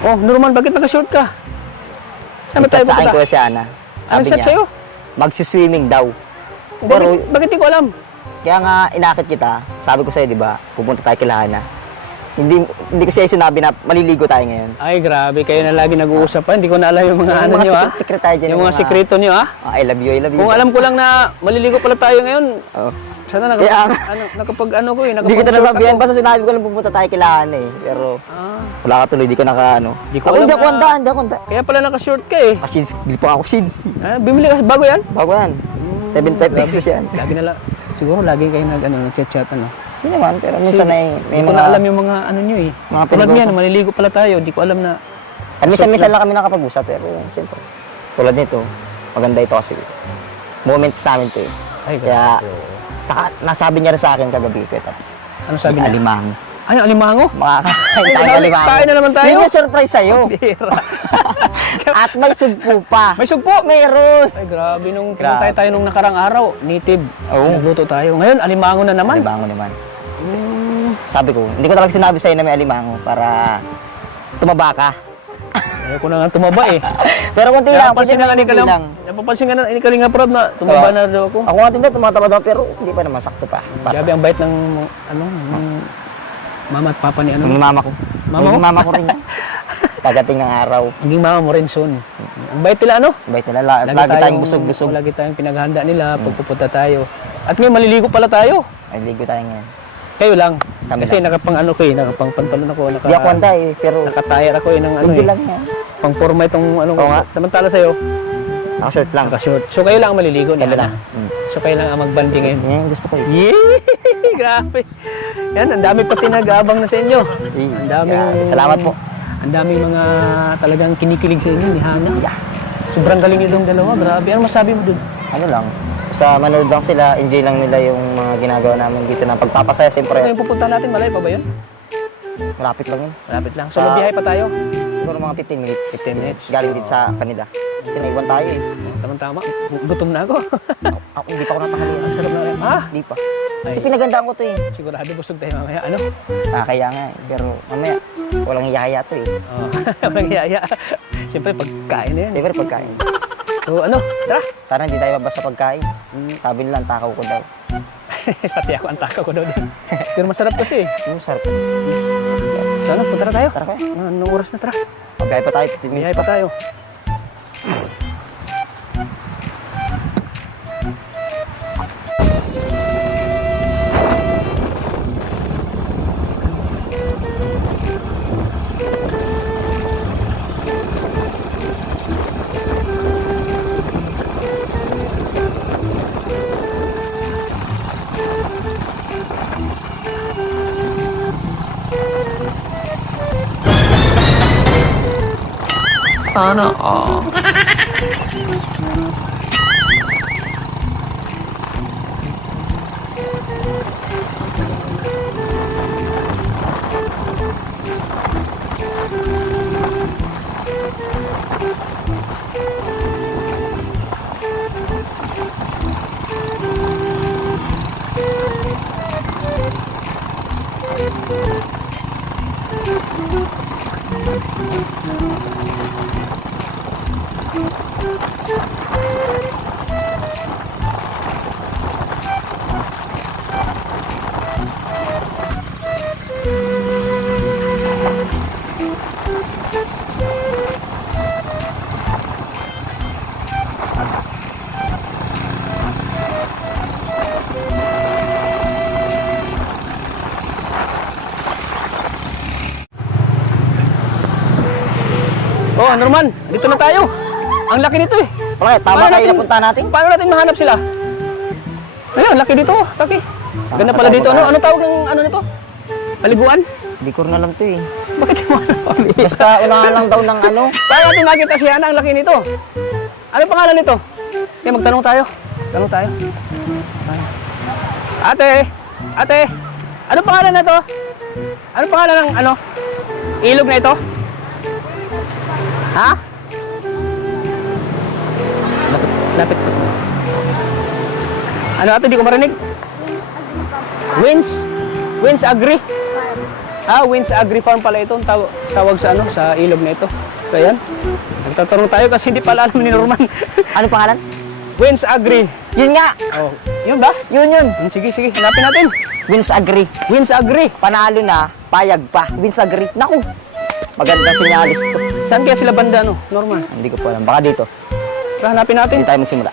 Oh, Norman, bakit naka-short ka? Saan ba tayo Sa akin pupunta? ko si Ana. Anong Sabi chat niya, sa'yo? magsi-swimming daw. Bakit di ko alam? Kaya nga inakit kita, sabi ko sa'yo, di ba, pupunta tayo kay Hana. Hindi ko siya sinabi na maliligo tayo ngayon. Ay, grabe. Kayo na lagi nag-uusap pa. Hindi ko na alam yung mga ano nyo, ha? Secret tayo dyan. Yung mga sikreto nyo, ha? I love you, I love you. Kung alam ko lang na maliligo pala tayo ngayon, Oo. sana Kaya nga. nakapag ano ko eh. Hindi kita nakapag-short nasabihan, ako. basta sinabi ko lang pupunta tayo kay Hana eh. Pero Ah, wala ka tuloy, di ko naka ano. Di ko Ako alam hindi ako na- handa, hindi ako handa. kaya pala naka-short ka eh. Shins, bili pa ako shins. Ah, bimili ka, bago yan? Bago yan. 75 pesos yan. Lagi na lang. Siguro lagi kayo nag-chat ano. Hindi naman, pero minsan may Hindi ko na alam yung mga ano nyo eh. mga Tulad pinag-uusap. niyan, maliligo pala tayo. Di ko alam na. Minsan lang kami nakapag-usap, pero siyempre, tulad nito, maganda ito kasi moments namin to eh. Ay, Kaya, tsaka nasabi niya rin sa akin kagabi ko, tapos ano sabi niya? alimang. Ay, alimango? Makakain tayo Ay, alimang. kain na naman tayo. Yun yung surprise sa'yo. Bira. At may sugpo pa. May sugpo. Meron. Ay, grabe. Nung Grabe. pinatay tayo nung nakarang araw, native. Oo. Nagluto tayo. Ngayon, alimango na naman. Alimango naman. Sabi ko, hindi ko talaga sinabi sa'yo na may alimango para tumaba ka. Ayaw ko na nga tumaba eh. Pero konti lang, Napapansin na nga ni konti lang. Napapansin nga na ni Kalinga Prab na tumaba na daw ako. Ako nga din daw, tumataba daw, pero hindi pa naman sakto pa. Grabe ang bait ng ng mama at papa ni ano. Yung mama ko. Mama mo? Yung mama ko rin. Pagdating ng araw, Maging mama mo rin soon. Ang bait nila ano? bait nila, lagi tayong busog-busog. Lagi tayong pinaghanda nila pag pupunta tayo. At ngayon maliligo pala tayo. Ay, ligo tayo ngayon. Kayo lang. Kami Kasi nakapang ano ko eh, nakapang pantalon ako, Hindi ako handa eh, pero nakatire ako eh ng ano medyo eh. lang yan. Pang forma itong ano. Oo nga. Samantala sa'yo, Ako short lang. naka-short. So kayo lang ang maliligo Kami niya. lang. So kayo lang ang magbanding ngayon. Yan yung gusto ko eh. Yee! Grabe. Yan, ang dami pati nag-aabang na sa inyo. Eh, Ang daming... kaya, salamat po. Ang daming mga talagang kinikilig sa inyo ni Hana. Yeah. Sobrang galing nyo dong dalawa. Grabe. Ano masabi mo dun? Ano lang, sa manood lang sila, enjoy lang nila yung mga ginagawa namin dito na pagpapasaya. Ano Siyempre, yung pupunta natin? Malayo pa ba yun? malapit lang yun. Malapit lang. So, mabiyahe pa tayo? Siguro mga 15 minutes. 15 minutes. Galing dito sa kanila. Kasi naiwan tayo eh. Tama-tama. Gutom na ako. Ako, hindi pa ako natakalihan. Ang sarap na rin. Ha? Hindi pa. Kasi pinagandaan ko to eh. Sigurado busog tayo mamaya. Ano? Kaya nga eh. Pero mamaya, walang hiyaya to eh. Oh, walang hiyaya. Siyempre, pagkain na yan. Siyempre pagkain. So, ano? Tara. Sana hindi tayo mabasa pagkain. Sabi nila, ang takaw ko daw. Pati ako ang takaw ko daw din. Pero masarap kasi. Yung sarap. So, ano? Punta na tayo. Tara kaya. Anong oras na? Tara. Pagkain pa tayo, 15 minutes Biyahe pa tayo. Sana all. Oh, Norman, dito na tayo. Ang laki nito eh. Bakit? Tama Paano kayo natin- napunta natin? Paano natin mahanap sila? Ayun, laki dito. Laki. Ganda pala dito. Ano tawag ng ano nito? Paliguan? Hindi ko rin alam to eh. Bakit mo Basta unahan lang daw ng ano. Paano natin makita si Hana? Ang laki nito. Ano pangalan nito? Okay, magtanong tayo. Tanong tayo. Ate! Ate! Ano pangalan na to? Ano pangalan ng ano? Ilog na ito? Ha? Lapit. Ano ate, di ko marinig? Wins Agri. Wins Agri Farm pala ito. Tawag sa ano, sa ilog na ito. So, ayan. Nagtatanong tayo kasi hindi pala alam ni Norman. Ano pangalan? Wins Agri. Yun nga! Oh, yun ba? Yun. Sige, hanapin natin. Wins Agree. Wins Agri. Panalo na, payag pa. Wins Agree. Naku! Maganda sinyalis to. Saan kaya sila banda, no, Norman? Hindi ko po alam. Baka dito. Tara, hanapin natin. Hindi tayo magsimula.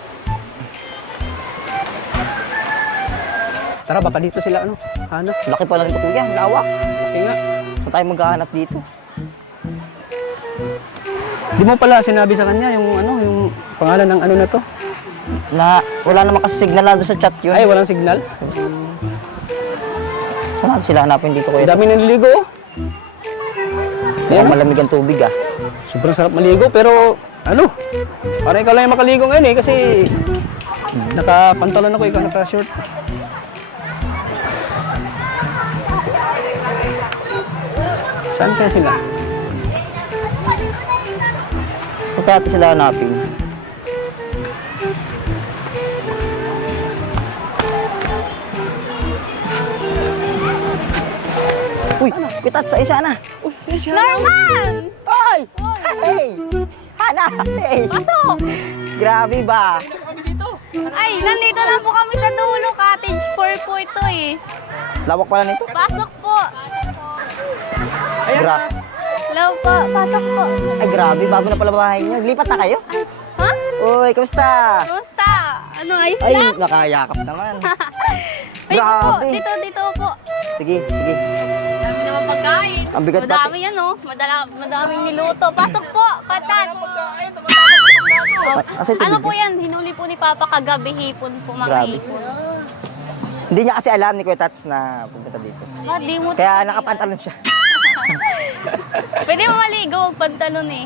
Tara, baka dito sila, ano, hanap. Laki pala nito kuya. Lawak. Laki nga. Saan tayo maghahanap dito? Di mo pala sinabi sa kanya yung, ano, yung pangalan ng ano na to? Wala naman kasi signal na doon sa chat yun. Ay, walang signal. Saan natin sila hanapin dito Ang kuya? dami naliligo, oh. Kaya malamig ang tubig ah. Sobrang sarap maligo, pero ano, parang ikaw lang yung makaligo ngayon eh, kasi nakapantalon ako, ikaw naka-short. Saan kaya sila? So kaya natin sila hanapin. Uy, kita sa isa na. Norman! Hoy! Hey! Hana! Hey! Pasok! Grabe ba? Ay, nandito lang po kami sa dulo. Cottage 4 po ito eh. Lawak pala nito. Pasok po. Gra Hello po. Pasok po. Ay, grabe. Bago na pala bahay niyo. Lipat na kayo? Ha? Uy, kamusta? Kumusta? Ano, ayos Ay, lang? nakayakap naman. Ay po, grabe. dito po. Sige. Dami naman pagkain. Ang bigat Madami yan oh. Madaming niluto. Pasok po, patat. Asa yung Ano tubig po niya? yan? Hinuli po ni Papa kagabi hipon po, mga Grabe. hipon. Hindi niya kasi alam ni Kuya Tats na pupunta dito. Ba, di mo. Kaya nakapantalon siya. Pwede mo maligo, huwag pantalon eh.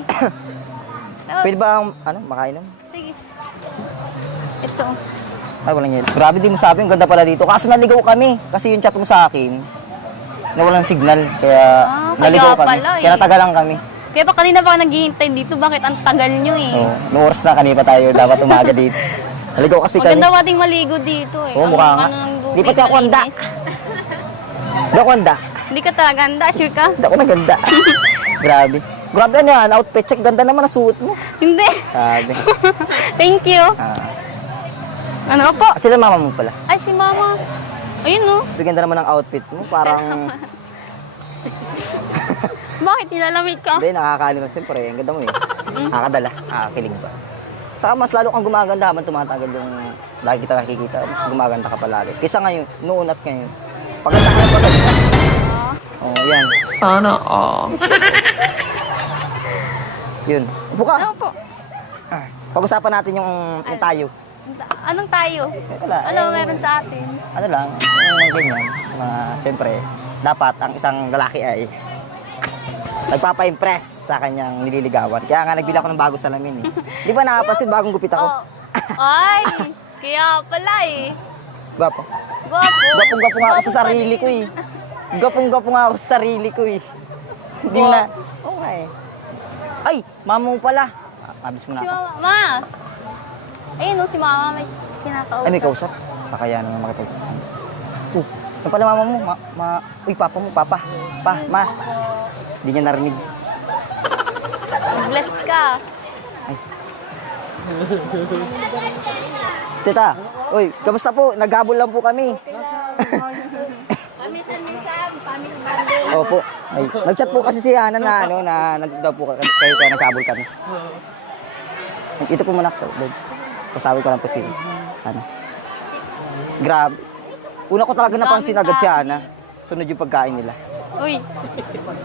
Oh, Pwede ba makainom? sige. Ito. Ay, walang yun. Grabe, di mo sabi, ang ganda pala dito. Kaso naligaw kami. Kasi yung chat mo sa akin, na walang signal. Kaya naligaw kaya kami. pala eh. Kaya natagalan kami. Kaya pa kanina pa ako naghihintay dito, bakit ang tagal nyo eh? Oo. Noong oras na kanina pa tayo dapat umaga dito. Naligaw kasi kami. Maganda wating maligo dito eh. Oo, mukha nga. Di pa ka kwanda. Hindi ako handa. Hindi ka talaga handa, sure ka? Hindi ako naganda. Grabe. Grabe ano yan, outfit check. Ganda naman ang suot mo. Hindi. Grabe. Thank you. Ano po? Sila mama mo pala. Ay, si mama. Ayun no. Ganda naman ang outfit mo. Parang, Bakit nilalamig ka? hindi, nakakaano lang. Siyempre, ang ganda mo eh. Nakakadala. Nakakakilig ba? Saka mas lalo kang gumaganda habang tumatagal yung lagi kita nakikita. Mas gumaganda ka palagi. Kaysa ngayon, noon at ngayon. Paganda ka na paganda. Oo, yan. Sana all. Yun. Upo ka. Ano po? Pag-usapan natin yung tayo. Anong tayo? Wala. Ano meron sa atin? Ano lang, yung mga ganyan. Siyempre, dapat ang isang lalaki ay nagpapa-impress sa kanyang nililigawan. Kaya nga nagbili ako ng bagong salamin eh. Di ba nakapansin bagong gupit ako? Oh. Ay, kaya pala eh. Gwapo. Gwapo. Gwapong-gwapo nga ako sa Gwapo sarili pala ko eh. Gwapong-gwapo nga ako sa sarili ko eh. Hindi Wow. na. Oo nga eh. Ay, mama mo pala. Abis mo na Si ako. mama. Ma! Ayun no, si mama may kinakausap. Ay, may kausap. Baka yan naman makipag... Yung pala mama mo, uy, papa mo, papa. Ma. Hindi niya narinig. Bless ka. Tita, uy, kamusta po? Naghabol lang po kami. Pamisan-misan, pamisan-bando. Opo. Ay, nag-chat po kasi si Ana na daw po kayo kaya naghabol kami. Ito po muna sa bed. Pasabi ko lang po si Ana. Grabe. Una ko talaga napansin agad si Ana. Sunod yung pagkain nila. Uy,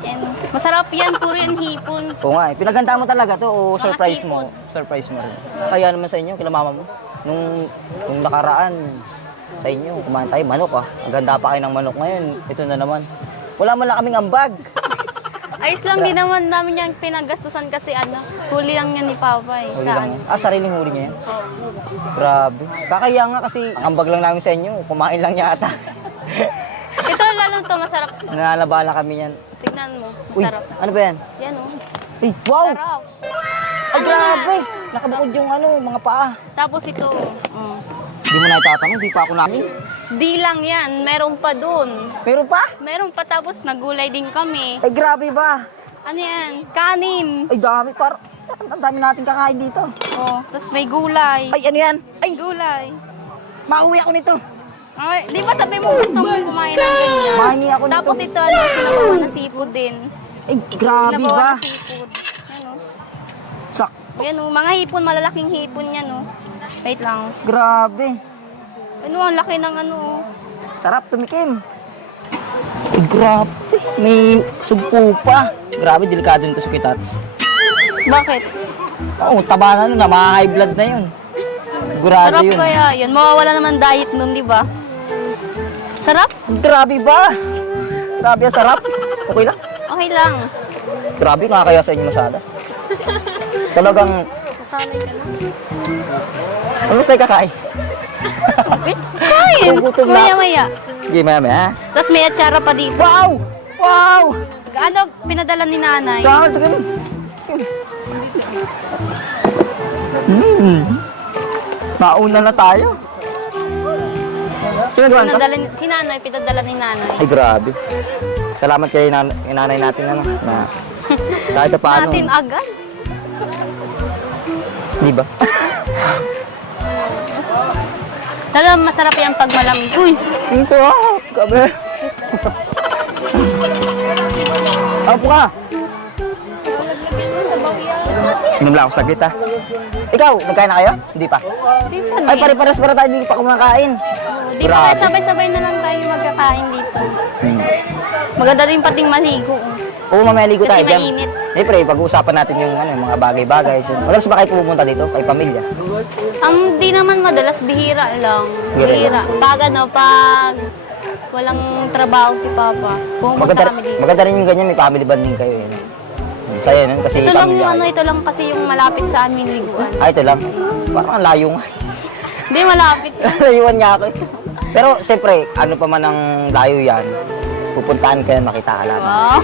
yan. Masarap yan, puro yan hipon. Oo nga, pinaganda mo talaga to o Mga surprise seafood. mo. Surprise mo rin. Kaya naman sa inyo, kila mama mo. Nung nakaraan, sa inyo, kumain tayo, manok ah. Maganda pa kayo ng manok ngayon. Ito na naman. Wala man lang kaming ambag. Ayos lang, di naman namin yung pinagastusan kasi huli lang yan ni Papa eh. Huli Sa lang. Sariling huli niya yan. Grabe. Kakaya nga kasi ambag lang namin sa inyo. Kumain lang yata. Ito lalong to, masarap. Nananabala kami yan. Tignan mo, Uy, masarap. ano ba yan? Yan oh. Ay, wow! Sarap. Ay, grabe! Nakabukod yung mga paa. Tapos ito, Hindi mo na itatanong, di pa ako namin. Di lang yan, meron pa dun. Meron pa? Meron pa tapos nagulay din kami. Ay, grabe ba? Ano yan? Kanin. Ay, dami. Ang dami natin kakain dito. Oh, tapos may gulay. Ay, ano yan? Ay, Gulay. mauwi ako nito. Ay, di ba sabi mo gusto mo kumain ng ganyan? Mahingi ako nito. Tapos ito, ano, sinabawan na seafood din. Ay, grabe ba? Sinabawan na seafood. Ano? Sak, Yan o, mga hipon, malalaking hipon yan o. Wait lang. grabe. Ano, ang laki ng ano o. Sarap, tumikim. Ay, grabe. May sugpo pa. Grabe, delikado nito sa kitats. Bakit? Oo, taba na nun, high blood na yun. Sigurado Sarap yun. kaya yun. Mawawala naman diet nun, di ba? Sarap? Grabe ba? Grabe, ang sarap. Okay lang. Okay lang. Grabe, nakakaya sa inyo masyado. Talagang, Sasanay ka na. ano tayo kakain? Kain! Gugutom na. Maya-maya. Sige, maya. Tapos may atsara pa dito. Wow! Wow! Ano, pinadala ni nanay? Grabe, tignan. Mauna na tayo. Sinagawan ka? Si nanay, pinadala ni nanay. Ay, grabe. Salamat kay nanay natin, ano, na kahit na paano. Natin agad. Di ba? Talagang masarap yan pag malamig. Uy! Ito, gabi. Apo ka. Inom lang ako saglit, ha. Ikaw, nagkain na kayo? Hindi pa. Di pa Ay, pare-pares para tayo, hindi pa kumakain. Di ba, Grabe. sabay-sabay na lang tayo magkakain dito. Maganda rin pating maligo. Oo, mamaya ligo tayo Kasi dyan. mainit. Siyempre, pag-uusapan natin yung ano, yung mga bagay-bagay. Madalas ba kayo pumunta dito? Kay pamilya? Di naman madalas, bihira lang. Bihira. Pag ano, pag walang trabaho si Papa, pumunta kami dito. Maganda rin yung ganyan, may family bonding kayo. Eh. Sa'yo nun, kasi Ito lang pamilya yung ano, kayo. ito lang kasi yung malapit sa amin liguan. Ito lang. Parang ang layo nga. Hindi, malapit. Layuan nga ako. Pero siyempre, ano pa man ang layo yan, pupuntahan ka na makita ka lang. Wow.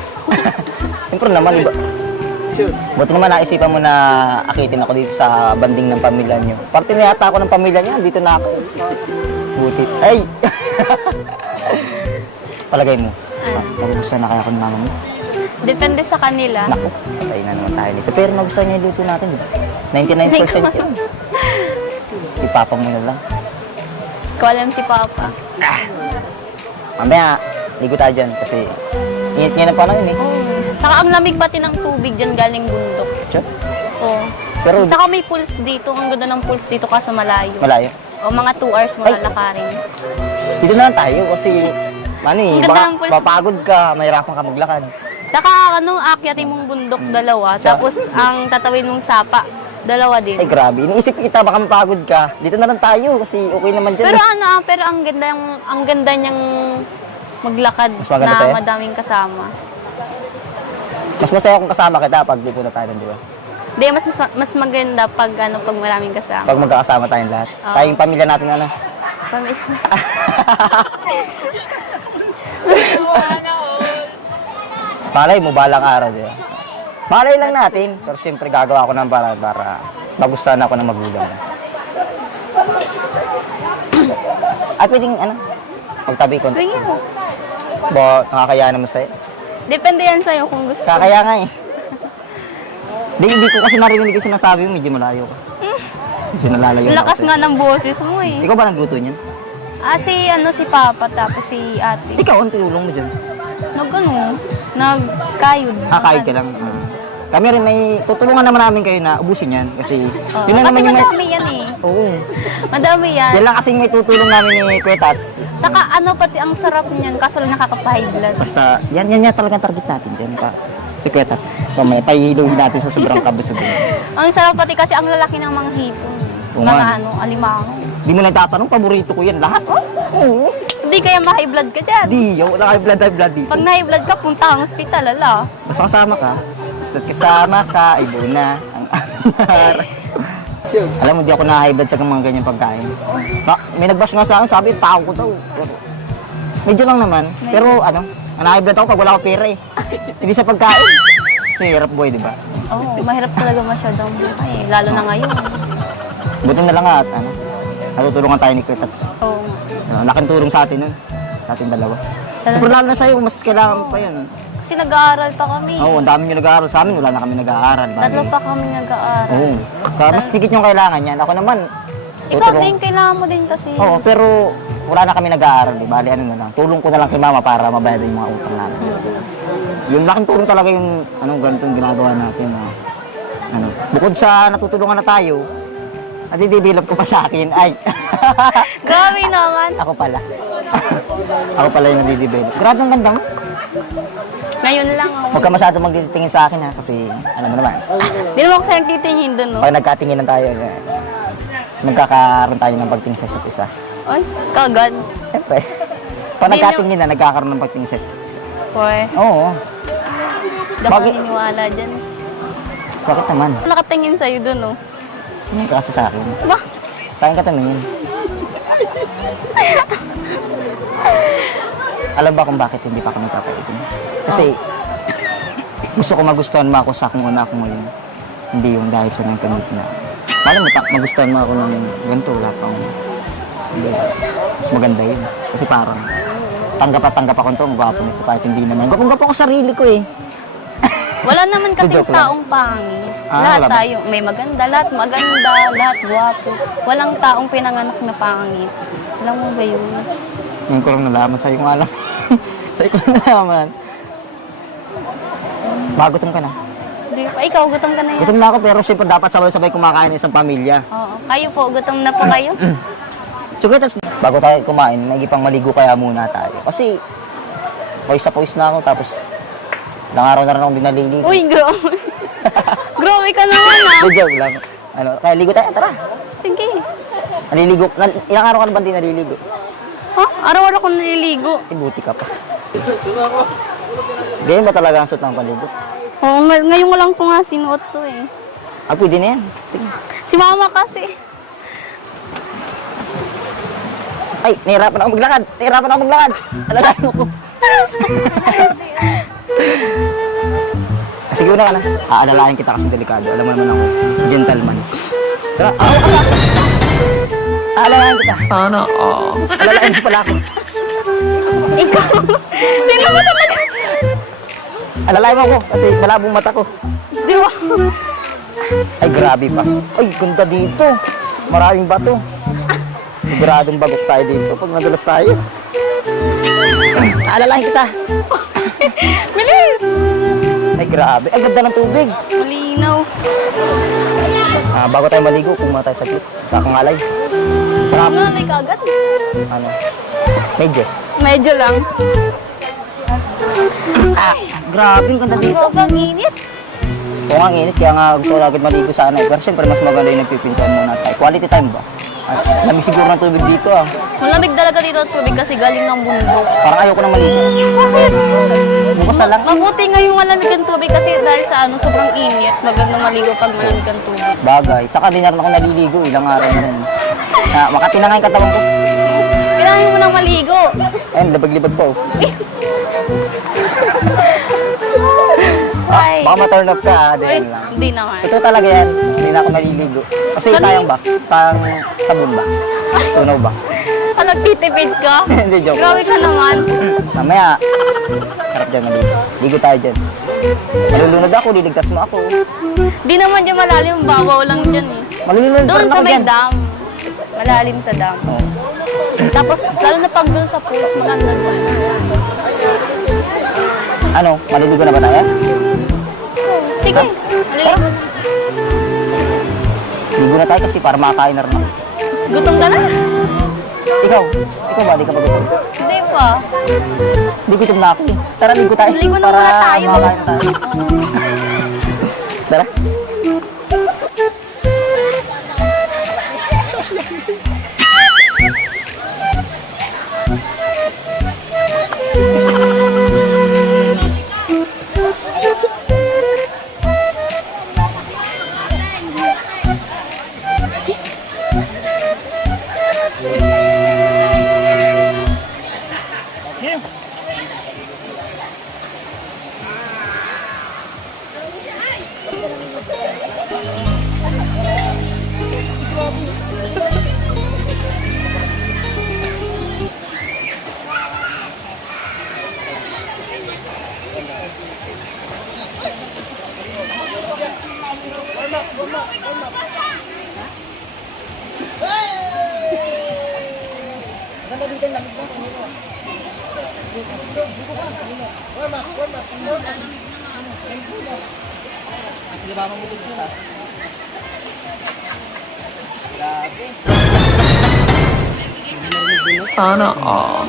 Siyempre naman, iba. Buti naman naisipan mo na akitin ako dito sa banding ng pamilya nyo. Parte na yata ako ng pamilya nyo, dito na ako. Buti. Ay! Palagay mo. Magugustuhan na kaya ako ng mama mo? Depende sa kanila. Naku, patay na naman tayo nito. Pero magustuhan niya yung luto natin, di ba? 99% yun. Ipapang mo na lang. Ko alam si Papa. Mamaya, ligo tayo dyan kasi init niya na panahon eh. Saka ang lamig pati ng tubig dyan galing bundok. Sure. Oo. Pero Saka may pulse dito. Ang ganda ng pulse dito kaso malayo. malayo. O mga 2 hours mo lalakarin. Dito na lang tayo kasi ano eh, Ang ganda baka ng pulse. mapagod ka, mahirapan ka maglakad. Saka ano, akyatin mong bundok dalawa. Tapos ang tatawin mong sapa, dalawa din. Ay grabe, iniisip kita baka mapagod ka. Dito na lang tayo kasi okay naman dyan. Pero ano, pero ang ganda niyang maglakad Mas maganda na sa'yo? madaming kasama. Mas masaya kung kasama kita pag dito na tayo, di ba? Hindi, mas maganda pag ano, pag maraming kasama. Pag magkakasama tayong lahat. Oo. Tayong pamilya natin ano. Malay mo, balang araw, di ba? Malay lang natin, pero siyempre gagawa ko ng para magustuhan ako ng magulang. Ay, pwedeng, ano, magtabi ko. Sige. Bo, nakakaya naman sa'yo. Depende yan sa'yo kung gusto. Kakaya nga eh. Hindi ko kasi narinig yung sinasabi mo, medyo malayo ka. Medyo nalalayo Ang na lakas ako nga ng boses mo eh. sa'yo. Ikaw ba nagluto niyan? Si Papa tapos si ate. Ikaw, ang tulong mo dyan? Nagkayod. Kahit ka lang. Kami rin may, tutulungan naman namin kayo na ubusin yan. Kasi, yun lang naman Kasi yung may... madami yan eh. Oo. Madami yan. Yan lang kasi may tutulong namin ni Kuya Tats. Saka ano pati ang sarap niyan kaso lang nakaka-high blood. Basta, yan talagang target natin dyan pa. Si Kuya Tats. Mamaya, pahihiluhin natin sa sobrang kabusog. Ang sarap pati kasi ang lalaki ng mga hipon. Oo Mga nga. alimango. Di mo nagtatanong, paborito ko yan lahat. Oo. Hindi kaya ma-high blood ka dyan. Di, wala kayo blood dito. Pag na-high blood ka, punta kang hospital, ala. Basta kasama ka. Basta kasama ka, ibo na ang angar. Alam mo, di ako na-high blood sa mga ganyang pagkain. May nag-bash nga sa akin, sabi, pao ko daw. Medyo lang naman. Pero ano, na-high blood ako pag wala ko pera eh. Hindi sa pagkain. Kasi hirap boy, di ba? Oo, mahirap talaga masyadong buhay eh. Lalo na ngayon. Buti na lang at ano, Natutulungan tayo ni Kuya Tats. Oo. Laking tulong sa atin nun. Sa ating dalawa. Talaga. Pero lalo na sa'yo, mas kailangan pa yan. Kasi nag-aaral pa kami. Oo, ang dami nyo nag-aaral. Sa amin, wala na kami nag-aaral. Tatlo pa kami nag-aaral. Oo. Kaya mas higit yung kailangan yan. Ako naman, Ikaw din, kailangan mo din kasi. Oo, pero wala na kami nag-aaral. Bali, ano na lang. Tulong ko na lang kay mama para mabayad yung mga utang namin. Yung laking tulong talaga yung ganitong ginagawa natin. Bukod sa natutulungan na tayo, nadidevelop ko pa sa akin. Ay, Grabe naman. ako pala. Ako pala yung nadidevelop. Grabe ang ganda mo. Ngayon lang ako. Huwag ka masyado magtitingin sa akin ha, kasi alam mo naman. Di naman ako sa'yo nagtitingin dun, no? Pag nagkatinginan tayo, magkakaroon tayo ng pagtingin sa isa't isa. Ay, kagad. Siyempre. Pag nagkatingin na, nagkakaroon ng pagtingin sa isa't isa. Hoy, Oo. di ako Bakit? naniniwala dyan. Bakit naman? Nakatingin sa'yo dun, no? Hindi ka kasi sa akin. Ba? Sa akin ka tumingin. Alam ba kung bakit hindi pa kami papaitin? Kasi gusto ko magustuhan mo ako sa kung una ako ngayon. Hindi yung dahil sa nang kamit na. Malam mo, magustuhan mo ako ng ganito, wala pang hindi. Mas maganda yun. Kasi parang tanggap ako ito, magwapo nito kahit hindi naman. Gwapong-gwapo ako sarili ko eh. Wala naman kasi Joke lang. taong pangit. Ah, Lahat wala ba? tayo, may maganda, lahat gwapo. Walang taong pinanganak na pangit. Alam mo ba yun? Ngayon ko lang nalaman, sa'yo ko nga alam. Sa'yo ko lang nalaman. Magutom ka na. Di pa, ikaw, gutom ka na yan. Gutom na ako pero siyempre dapat sabay-sabay kumakain ng isang pamilya. Oo. Kayo po, gutom na po kayo? So guys, bago tayo kumain, may pang maligo kaya muna tayo. Kasi, pawis na ako tapos ilang araw na rin akong binaliligo. Uy, grabe. Grabe ka naman, ah. Di joke lang. Kaya ligo tayo, tara. Sige. Naliligo, ilang araw ka na ba hindi naliligo? Ha? Araw-araw ko naliligo. Buti ka pa. Ganyan ba talaga ang suot ng paligo? Oo, ngayon ko lang po nga sinuot to eh. Pwede na yan. Sige. Si mama kasi. Ay, nahirapan ako maglakad. Alalahan mo ko. Sige, una ka na. Aalalahin kita kasi delikado. Alam mo naman ako, gentleman. Tara, ako ka sa akin. Aalalahin kita. Sana, Alalahin ko pala ako. Ikaw. Sino ba talaga? Alalahin mo ako kasi malabong mata ko. Di ba? Ay, grabe pa. Ay, ganda dito. Maraming bato. Siguradong bagok tayo dito pag nadulas tayo. Aalalahin kita. Bilis! Ay, grabe. Ay, ganda ng tubig. Malinaw. Bago tayo maligo, kumuha tayo sa clip. Kakangalay. Sarap. Nanay kagad. Ano? Medyo. Medyo lang. Grabe, ang ganda dito. Grabe, ang init. Oo nga, ang init. Kaya nga gusto ko agad maligo sana. Pero syempre, mas maganda yung nagpipintuan muna tayo. Quality time ba? Lamig siguro ng tubig dito ah. Malamig talaga dito ang tubig kasi galing ng bundok. Parang ayoko na maligo. Bukas na lang. Mabuti ngayon malamig ang tubig kasi dahil sa sobrang init. Maganda maligo pag malamig ang tubig. Bagay. Tsaka di na rin ako naliligo. Ilang araw na rin. Makati na nga yung katawan ko. Kailangan mo nang maligo. Ayun, labag-libag pa oh. Ay. Baka ma-turn off ka ah. Ay, Dahil lang. hindi naman. Ito talaga yan. Hindi na ako naliligo. Kasi sayang ba? Sayang sabon ba? Tunaw ba? Ah, nagtitipid ka? Hindi, joke. Grabe ka naman. Mamaya, harap dyan maligo. Ligo tayo dyan. Malulunod ako, liligtas mo ako. Di naman dyan malalim. Babaw lang dyan eh. Malulunod pa Doon rin sa ako may dyan. dam. Malalim sa dam. Oo. Tapos, lalo na pag doon sa pools, maganda doon. Ano, maliligo na ba tayo? Sige, maliligo. Ligo na tayo kasi para makakain na rin ako. Gutom ka na? Ikaw ba? Di ka pa gutom? Hindi pa. Di gutom na ako eh. Tara, ligo tayo. Ligo na para muna tayo. makakain na tayo. Tara. Ganda dito yung lamig mo. Sige ba mo dito ha? Grabe. Sana all.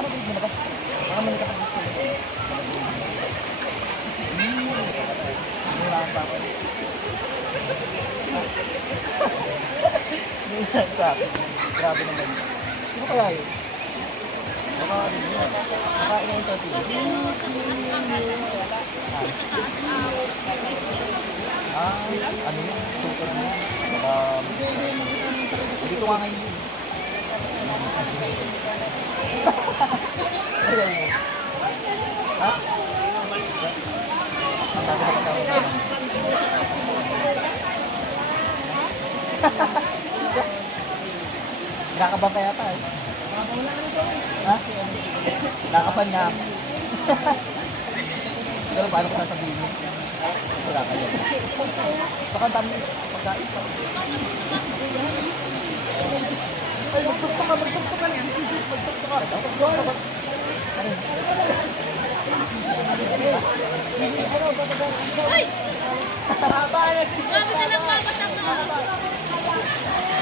Ano ba yung ba? Baka may nakapag-gusto. Mura pa ako. Grabe naman. Sino kaya yun? Baka yung tortilla. Ano yun? Super na yan. Hindi ko nga ngayon yun. Ha? Sabi na katawin. Nakakaban kaya pa eh. Ha? Nakaban niya ako. Pero paano ko sasabihin mo? Wala kayo. Baka ang dami pagkain pa. Ay, magtuktok ka. Magtuktok ka. Ano yun? Uy! Grabe ka lang mapasama.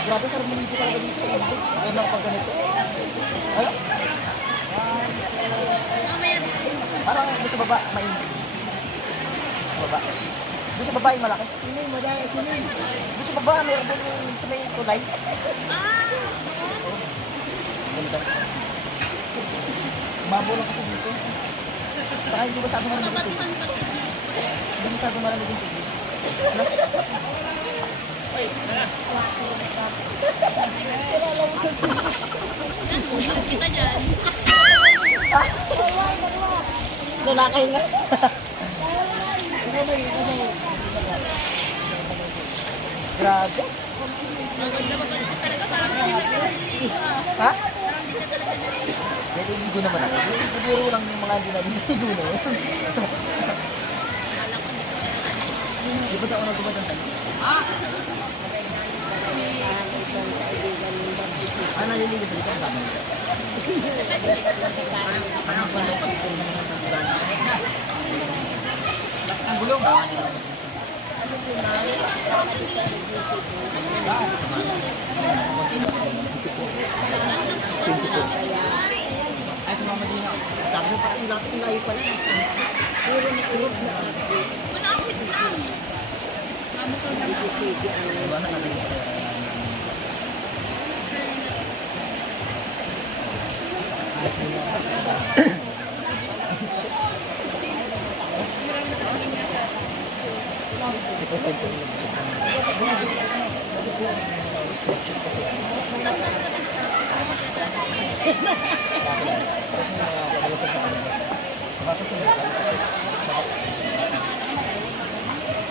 Grabe, sir, maligo ka lang dito. Ay, pag ganito. Ano? Parang doon sa baba, mainit. Sa baba. Doon sa baba yung malaki. Doon sa baba, mayroon doon yung may kulay. Ganda. Umabo lang kasi dito. Saka hindi ba sabi malamig yung tubig? Hindi ba sabi malamig yung tubig? Ano? Kita dyan. Lalakay nga. Grabe. Ha? Naliligo naman ako. Siguro lang yung mga hindi naliligo na yun. Di ba taon na tumatanda? Naliligo sa likod naman. Ang gulong. Ay, tumama din ako. Sabi pa rin natin yung layo pala. Puro na urog na. Malapit lang. Diba na natin?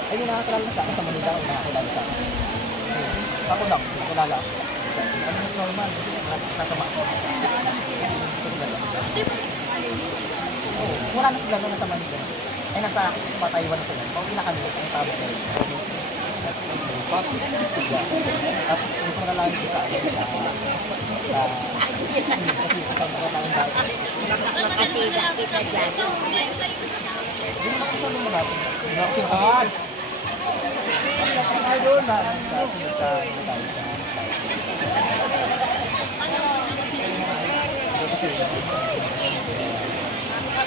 Ayun, nakakilala sa akin sa Manila, nakakilala sa akin. Ako lang, nakakilala ako. Ano mas normal? Nakasama ako. Oo, wala na sila doon sa Manila. Ay, nasa Pataywan sila. Pag inakanila, ang tawag na yun. Tapos, gusto na lang sa akin. Kasi kasama ka tayong dahil. Nakasida kita dyan. Hindi naman kasi sabi mo natin. Hindi ako sinakasal. Ay, doon na.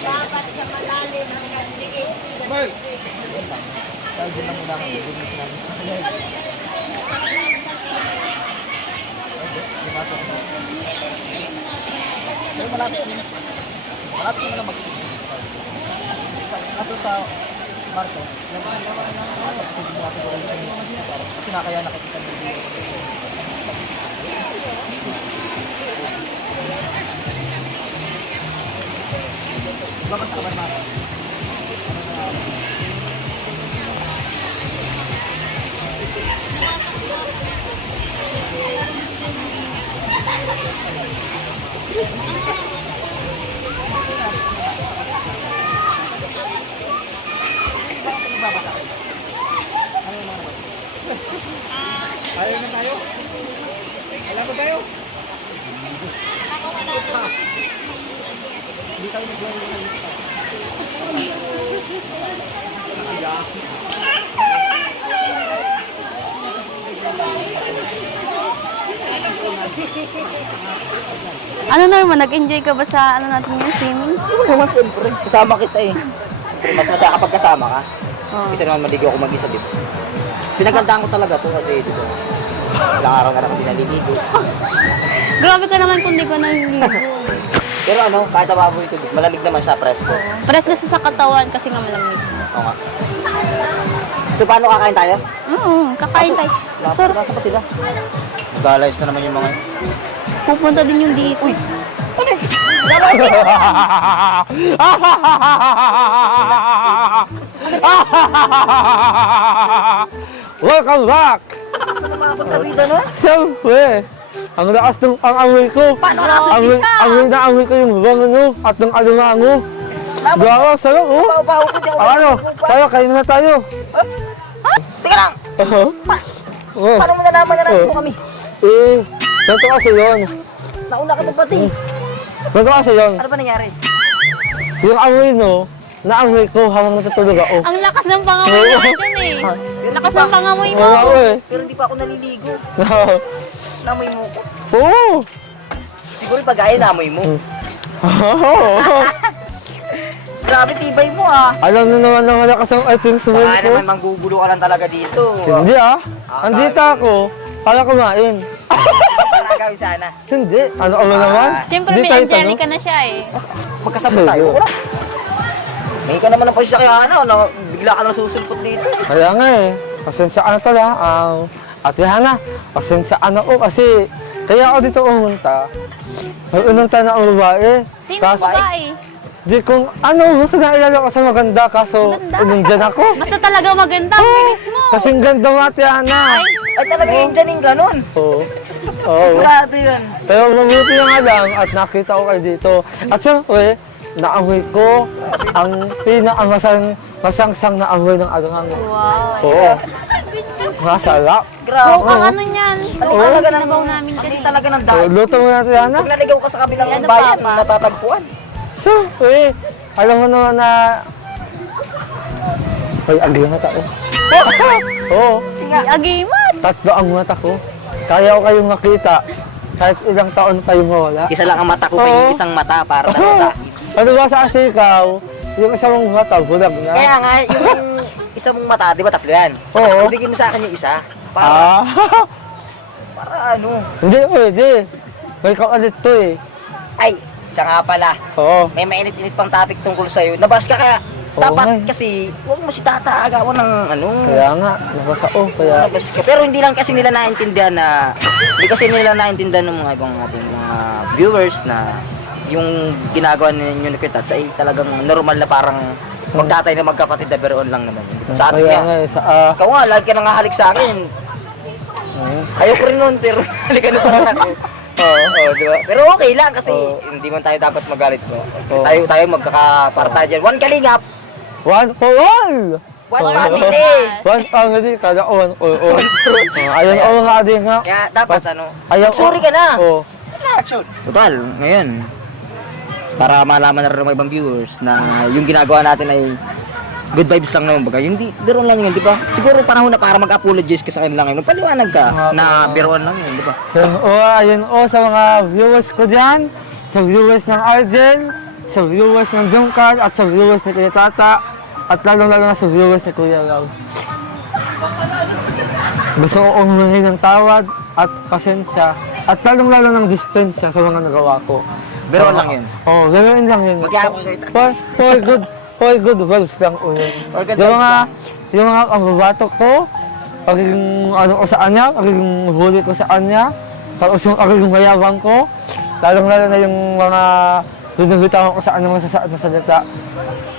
Dapat sa malalim hanggang liit. Sabi din lang muna ako. Doon na sinabi. Lumato ko. Pero malapit mo na mag-isip. Ato sa Marco, kasi nakaya nakikita dito. Bakit ka ba naman? Ano naman, nag-enjoy ka ba sa ano natin yung swimming? Oo naman, siyempre. Kasama kita eh. Pero mas masaya kapag kasama ka. Isa naman maligo ako mag-isa dito. Pinagandaan ko talaga to kasi dito. Ilang araw na lang hindi naliligo. Grabe ka naman kung di ka naliligo. Pero ano, kahit nababoy ito, malamig naman siya, presko. Pares kasi sa katawan kasi nga malamig. Oo nga. So, paano kakain tayo? Oo, kakain tayo. Sarap. Nasa pa sila? Galayos na naman yung mga... Pupunta din yung dito. Uy, Welcome back! Gusto mo mga pagkabida na? Siyempre, ang lakas ng ang amoy ko. Paano nasa Amoy na amoy ko yung bango at ng alimango. Grabe, sarap oh. Pao-pao ko, di ako Ano? naliligo pa. Tayo, kain na tayo. Teka lang! Oh. Paano mo nalaman na nandito kami? Ganito kasi yun. Nauna ka pati. Ganito kasi yun. Ano ba nangyari? Yung amoy no, naamoy ko habang natutulog ako. ang lakas ng pangamoy natin eh. Lakas ng pangamoy mo. Wala ako eh. Pero hindi pa ako naliligo. Namoy mo ko. Oo. Siguro pag-aay namoy mo. Grabe, tibay mo ah. Alam na naman na malakas ang ating smell Baka ko. naman manggugulo ka lang talaga dito. Hindi ah. Andito ako. Para kumain. Para gawin sana. Hindi. Ano naman? Siyempre Hindi may tayo Angelica na siya eh. Magkasabot tayo. Wala. May ka naman ng pagsasakyahan na bigla ka nang susulpot dito. Kaya nga eh. Pasensya ka na tala. Ate Hana. Pasensya ka na ko kasi kaya ako dito umunta. May unang na ang babae. Sino ba eh? Di kung ano, gusto na ilala ko sa maganda kaso nandyan ako. Basta talaga maganda, ang bilis mo. Kasing ganda mo Ate Hana. Ay talaga yung dyan yung ganun. Oo. Oo. Sigurado yun. Pero mabuti na nga lang at nakita ko kayo dito. At siyempre, naamoy ko ang pinakamasangsang na amoy ng alangang. Wow. Oo. Masarap. Go Grabe. kang ano niyan. Go Ang kang talaga ng sinabaw namin ang kasi. talaga ng So, dahil. luto mo natin yan. Pag naligaw ka sa kabilang Ano, bayan, Papa? natatagpuan. Siyempre, alam mo naman na... Ay, agli nga tayo. Oo. Agimat. Tatlo ang mata ko. Kaya ko kayong makita. Kahit ilang taon kayong mawala. Isa lang ang mata ko pa yung isang mata para talaga sa akin. Ano ba sa asikaw? Yung isang mata, bulag na. Kaya nga, yung isa mong mata, di ba tatlo yan? Oo. Ibigin mo sa akin yung isa. Ah. Para ano. Hindi pwede. May kaulit to eh. Ay, siya nga pala. Oo. May mainit-init pang topic tungkol sa'yo. Nabas ka kaya Oo dapat nga eh. kasi huwag mo si tataagawan ng ano. Kaya nga, nakasao. Kaya, Nabas ka. Pero hindi lang kasi nila naintindihan na hindi kasi nila naintindihan ng mga ibang ating mga viewers na yung ginagawa ninyo ni Kitats ay talagang normal na parang magtatay na magkapatid na beroon lang naman. Sa atin kaya nga. nga eh, sa, Ikaw nga, lagi ka nangahalik sa akin. Ayoko rin nun, pero halikan na pa rin ako. Oo, di ba? Pero okay lang kasi hindi man tayo dapat magalit mo. Oo. Tayo magkakaparta dyan. One kalingap, one for all! one Oo. family. One family, kada one for all. Ayun, oo nga din nga. Kaya dapat ano, Ayaw, sorry ka na. Oo. Total, ngayon, para malaman na rin ng ibang viewers na yung ginagawa natin ay good vibes lang naman baga. Hindi, biroon lang yun, di ba? Siguro panahon na para mag-apologize ka sa kanila ngayon. Paliwanag ka na biroon lang yun, di ba? So, ayun, sa mga viewers ko dyan, sa viewers ng Arjen, sa viewers ng Jungkar, at sa viewers ni Kuya Tata, at lalong-lalo na sa viewers ni Kuya Lau. Gusto ko umuhingi ng tawad at pasensya, at lalong-lalo ng dispensya sa mga nagawa ko. Biroon lang yun. Oo, ganoon lang yun. Magyapon kayo. For good vibes lang yun. For good Yung vibes mga, lang. yung mga kababatok ko, pagiging ano ko sa kanya, pagiging huli ko sa kanya, tapos yung pagiging mayabang ko, lalong-lalo na yung mga binubitawan ko sa kanya mga sasaad na salita,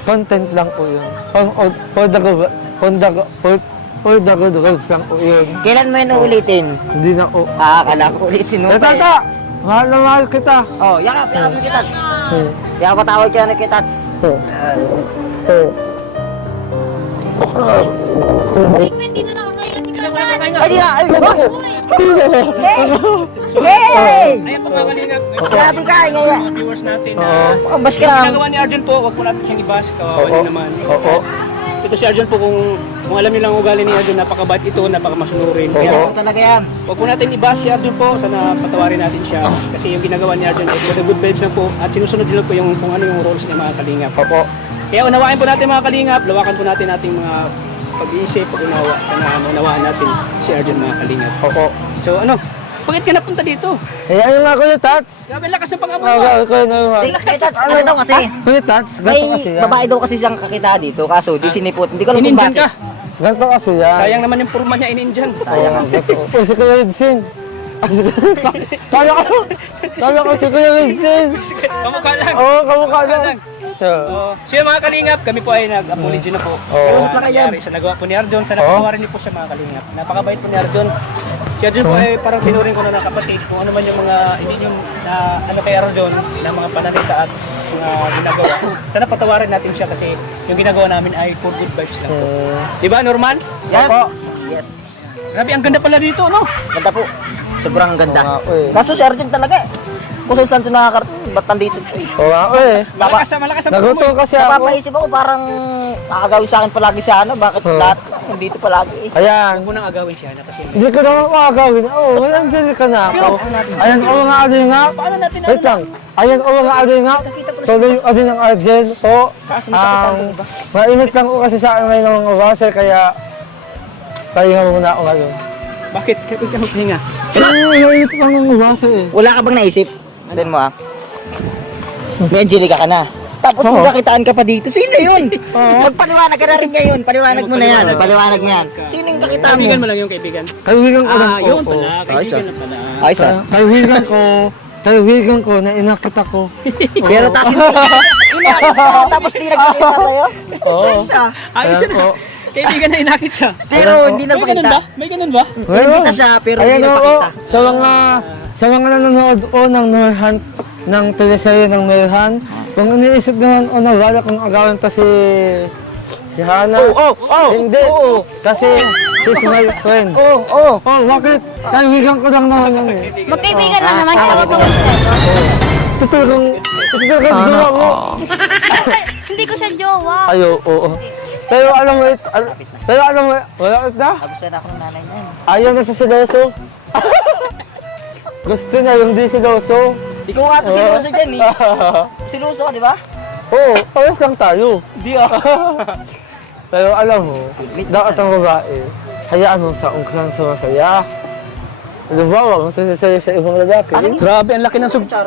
content lang po yun. For Uy, dagod-dagod lang po yun. Kailan mo yun uulitin? Hindi na o. Akala ko ulitin mo. Eh, tata! Mahal na mahal kita. Oh, yakap mo kita. Eh, Yakap patawag ka na kita. eh, eh. Hindi na ako kayo kasi kailangan. Ay, di na! Ay, Hey! Ayan po mga kalingap. Grabe ka, ngaya. Mga viewers natin na Oh, bas ka ang lang. ginagawa ni Arjun po, wag po natin siyang ibas, kawawa Oo. niya naman. Oo. Ito si Arjun po, kung alam niyo lang ang ugali ni Arjun, napakabait ito, napakamasunurin. Oo. Kaya Ano talaga yan? wag po natin ibas si Arjun po, sana patawarin natin siya. Kasi yung ginagawa ni Arjun ay for the good vibes lang po at sinusunod din lang po yung kung ano yung roles niya mga kalingap. Opo. Kaya unawain po natin mga kalingap, lawakan po natin ating mga pag-iisip, pag-unawa. Sana unawaan natin si Arjun mga kalingap. Opo. So ano, bakit ka napunta dito? Eh, ano nga kuya Tats? Grabe ang lakas ng pang-amoy Ah, mo. kuya na naman. May tats, ano daw kasi? Kuya Tats, May ganito kasi yan. babae daw kasi siyang kakita dito, kaso di sinipot. Hindi ko alam kung Ininjan bakit. ka. Ganito kasi yan. Sayang naman yung purma niya ininjan. Sayang ang ganito. Oh, si Kuya Edson. Kala ko si Kuya Edson. Kamukha lang. Oo, kamukha lang. So, So yung mga kalingap, kami po ay nag-apology na po. Oo. Pero ano nangyari sa nagawa po ni Arjun, sana patawarin niyo po siya mga kalingap. Napakabait po ni Arjun. Si Arjun po ay parang tinuring ko na kapatid kung ano man yung mga, hindi yung ano kay Arjun, na mga pananita at mga ginagawa. Sana patawarin natin siya kasi yung ginagawa namin ay for good vibes lang po. Di ba, Norman? Yes. Yes. Grabe, ang ganda pala dito, no? Ganda po. Sobrang ganda. Oo nga po eh. Kaso si Arjun talaga eh. Kung saan ito nakakarating, ba't nandito? oo nga po eh. Malakas ang Naguto pagkamoy. kasi ako. Napapaisip ako parang nakagawin sa akin palagi si Ana. Bakit Oo. lahat nandito palagi eh? Ayan. Huwag mo nang agawin siya na kasi Hindi ko naman makagawin. Oo, may andyan ka na ako. Ayan, oo nga, ano nga. paano natin Wait lang. Ayan, oo nga, ano nga. Tuloy yung ano ng Arjen po. Mainit lang ko kasi sa akin ngayon ng mga washer, kaya pahinga muna ako ngayon. bakit? Kapag ka magpahinga. Mainit lang ng washer eh. Wala ka bang naisip? Tignan mo ah. May Angelica ka na. Tapos Oo. magkakitaan ka pa dito. Sino yun? Magpaliwanag ka na rin ngayon. Paliwanag mo na yan. Paliwanag mo yan. Sino yung kakita mo? Kaibigan mo lang yung kaibigan. Kaibigan ko lang po. Yun pala. Ayos, Kaibigan na pala. Ayos ah. Kaibigan ko na inakit ako. Pero tapos tapos di nagkakita sa'yo? Oo. Ayos ah. Ayos Ayan yun. po. Kaibigan na inakit siya. Pero hindi na May ganun pakita. ba? May ganun ba? May kita siya, pero Ayan hindi na oo, pakita. sa mga nanonood o ng Norhan, ng teleserye ng Norhan, kung iniisip naman o nawala kung agawin pa si Hana. Hindi. Kasi she's my friend. Oo. Oh, bakit? Kaibigan ko lang naman yan eh. Magkaibigan lang naman kayo, huwag mong Tutulong jowa mo. Hindi ko siya jowa. Ayo, oo. Pero alam mo, wala ka na. Gusto na ako ng nanay niya. Ayaw na sa siloso. Gusto na yung di siloso. Ikaw nga to sinuso dyan eh. Sinuso ka, di ba? Oo, parehas lang tayo. Di ah. Pero alam mo, dapat ang babae, hayaan mo sa kung saan sa masaya. Alam mo, huwag mo sasaya sa ibang lalaki. Grabe, ang laki ng sugpo.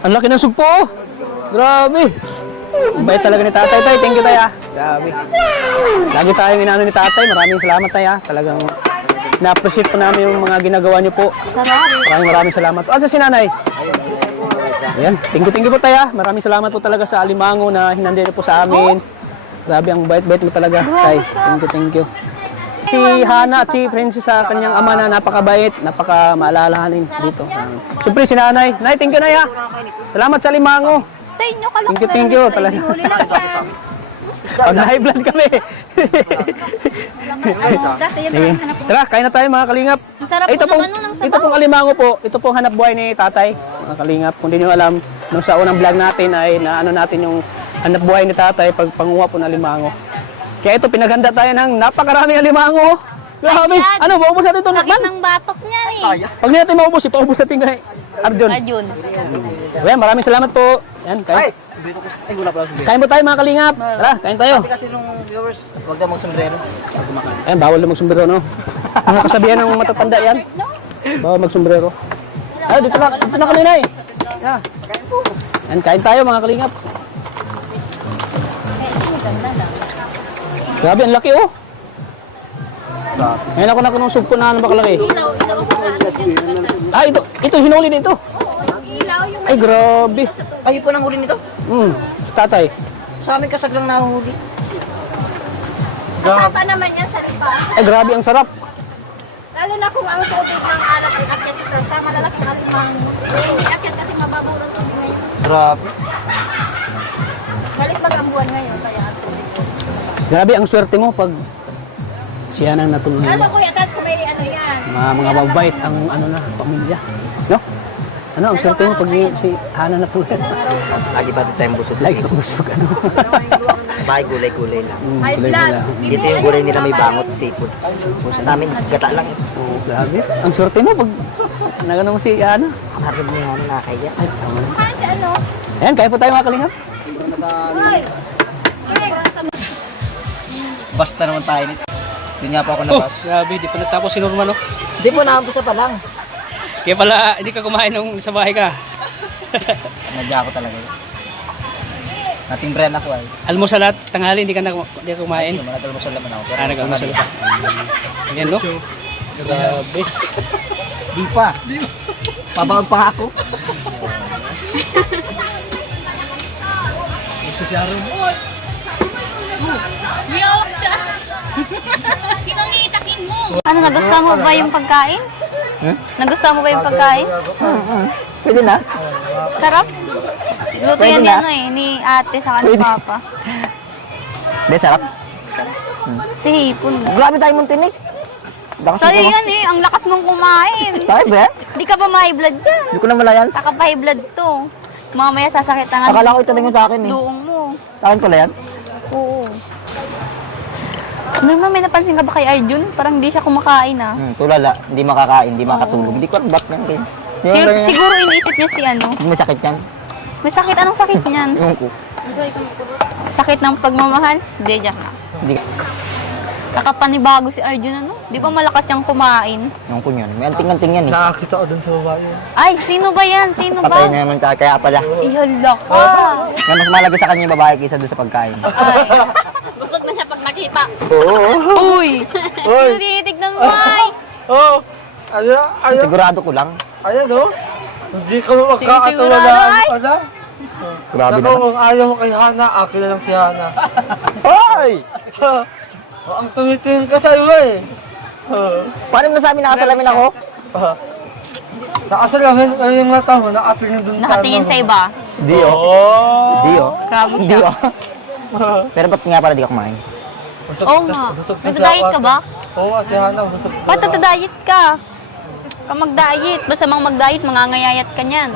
Ang laki ng sugpo. Grabe. Bait talaga ni tatay. Tay, thank you tay ah. Grabe. Lagi tayong inano ni tatay. Maraming salamat tay ah. Talagang na-appreciate po namin yung mga ginagawa niyo po. Maraming salamat. Asa si nanay? Ayan. Thank you po tay ah. Maraming salamat po talaga sa alimango na hinanda niyo po sa amin. Grabe, ang bait-bait mo talaga tay. Thank you. Si Hana at si Francis sa kanyang ama na napakabait, napaka-maalalahanin dito. Siyempre si nanay. Nay, thank you nay ah. Salamat sa alimango. Sa inyo ka lang. Thank you talaga. Huli lang yan. Oh, na-high blood kami. Dati yan Sige. ang hanap ko. Tara, kain na tayo mga kalingap. Ang sarap Ito po pong, ng ano, ng ito pong alimango po. Ito pong hanap buhay ni tatay. Mga kalingap, kung di nyo alam, nung sa unang vlog natin ay naano natin yung hanap buhay ni tatay pag panguha po ng alimango. Kaya ito, pinaghanda tayo ng napakaraming alimango. Grabe. Ayan. Ano, maubos natin ito, Sakit Nakman? ng batok niya eh. Pag di natin maubos, ipaubos natin kay Arjun. Rajun. Ayan, maraming salamat po. Yan, kain. Kain po tayo mga kalingap. Tara, kain tayo. Kasi nung viewers, huwag daw mag-sombrero. Ayan, bawal na magsombrero, no? Mga kasabihan ng matatanda yan. Bawal magsombrero. Ay, dito na kami na eh. Yeah. Ayan, kain tayo mga kalingap. Grabe, ang laki oh. Ngayon ako nakunong sub ko na ano ba kalaki. Ah, ito hinuli dito. Ay, grabe. Kayo po nang huli nito? Tatay. Sa amin kasag lang nahuhuli. Kasama naman yan sa lipas. Ay, grabe, ang sarap. Lalo na kung ang tubig ng alat ay akyat sa sama na lang ang alimang. Hindi akyat kasi mababulong tubig ngayon. Grabe. Balik mag-ambuan ngayon. Kaya Grabe, ang swerte mo pag siya nang natulungan lalo mo. kuya, that's kung may ano yan. Mga mababait ang ano na, pamilya. No? Ano, ang swerte mo pag si Hana natulungan. Lagi pa tayong busog. Lagi ko busog ano. Bahay gulay-gulay lang. High blood. Dito yung gulay nila may bangot, seafood. Sa namin, gata lang. Oh, grabe. Ang swerte mo pag nagano mo si Hana. Harap mo yung nakakaya. Ay, tama na. Kumain siya ano? Ayan, kaya po tayo mga kalingap. Hoy! Basta naman tayo nito. Yun nga po ako nabas. Grabe, di pa natapos si Norman, no? Di po, nakabusa pa lang. Kaya pala, hindi ka kumain nung sa bahay ka. Nadya ako talaga. Nating brand ako ay. Almusal at tanghali, hindi ka kumain. Nag-almusal naman ako. Nag-almusal ka. Ayan, no? Grabe. Di pa. Pabawag pa ako. Yawak siya! Sinong iitakin mo? Ano, nagustuhan mo ba yung pagkain? Nagustuhan mo ba yung pagkain? Pwede na? Sarap? Luto Pwede yan ni na. ano eh, ni ate sa ni papa. Hindi, sarap. Si Hipon. Grabe tayo mong tinik. Dakas Sa'yo mo. yan eh, ang lakas mong kumain. Sakit ba yan? Di ka ba ma-high blood dyan? Hindi ko na malayan. Taka pa high blood to. Mamaya sasakit ang Akala ko ito lang yung sa akin eh. luong mo. Sa akin pala yan? Oo. Norman, may napansin ka ba kay Arjun? Parang hindi siya kumakain ah. Tulala. Hindi makakain, hindi makatulog. Hindi ko alam ba't yan. Siguro iniisip niya si ano. May sakit yan. May sakit, anong sakit niyan? Yung ko. Sakit ng pagmamahal? Hindi, diyan na. Hindi. Nakapanibago si Arjun ano? Di ba malakas siyang kumain? Yung ko yun. May anting-anting yan eh. Nakakita ko dun sa babae. Ay, sino ba yan? Sino Patay ba? na naman kaya pala. Ihala ka. Nga mas malaga sa kanya yung babae kaysa doon sa pagkain. Ay. Busog na siya pag nakita. Uy! Sino tinitignan mo ay? Oh! Ano? Sigurado ko lang. Ayan oh! Hindi ka mo Sinisigurado, magkakatawalaan ay! pala. Grabe Naku, naman. kung ayaw mo kay Hana, akin na lang si Hana. Hoy! Oh, ang tumitingin ka sa'yo eh. Paano mo nasabi nakasalamin ako? Nakasalamin ko yung mata mo, nakatingin dun sa Nakatingin sa iba. Di oh. Oh! Di oh. Grabe Di siya. oh. Pero ba't nga pala di ka kumain? Oo nga. Nagda-diet ka ba? Oo, Ate Hana, busog na. Ba't nagda-diet ka? Ka mag-diet. Basta mang mag-diet, mangangayayat ka niyan.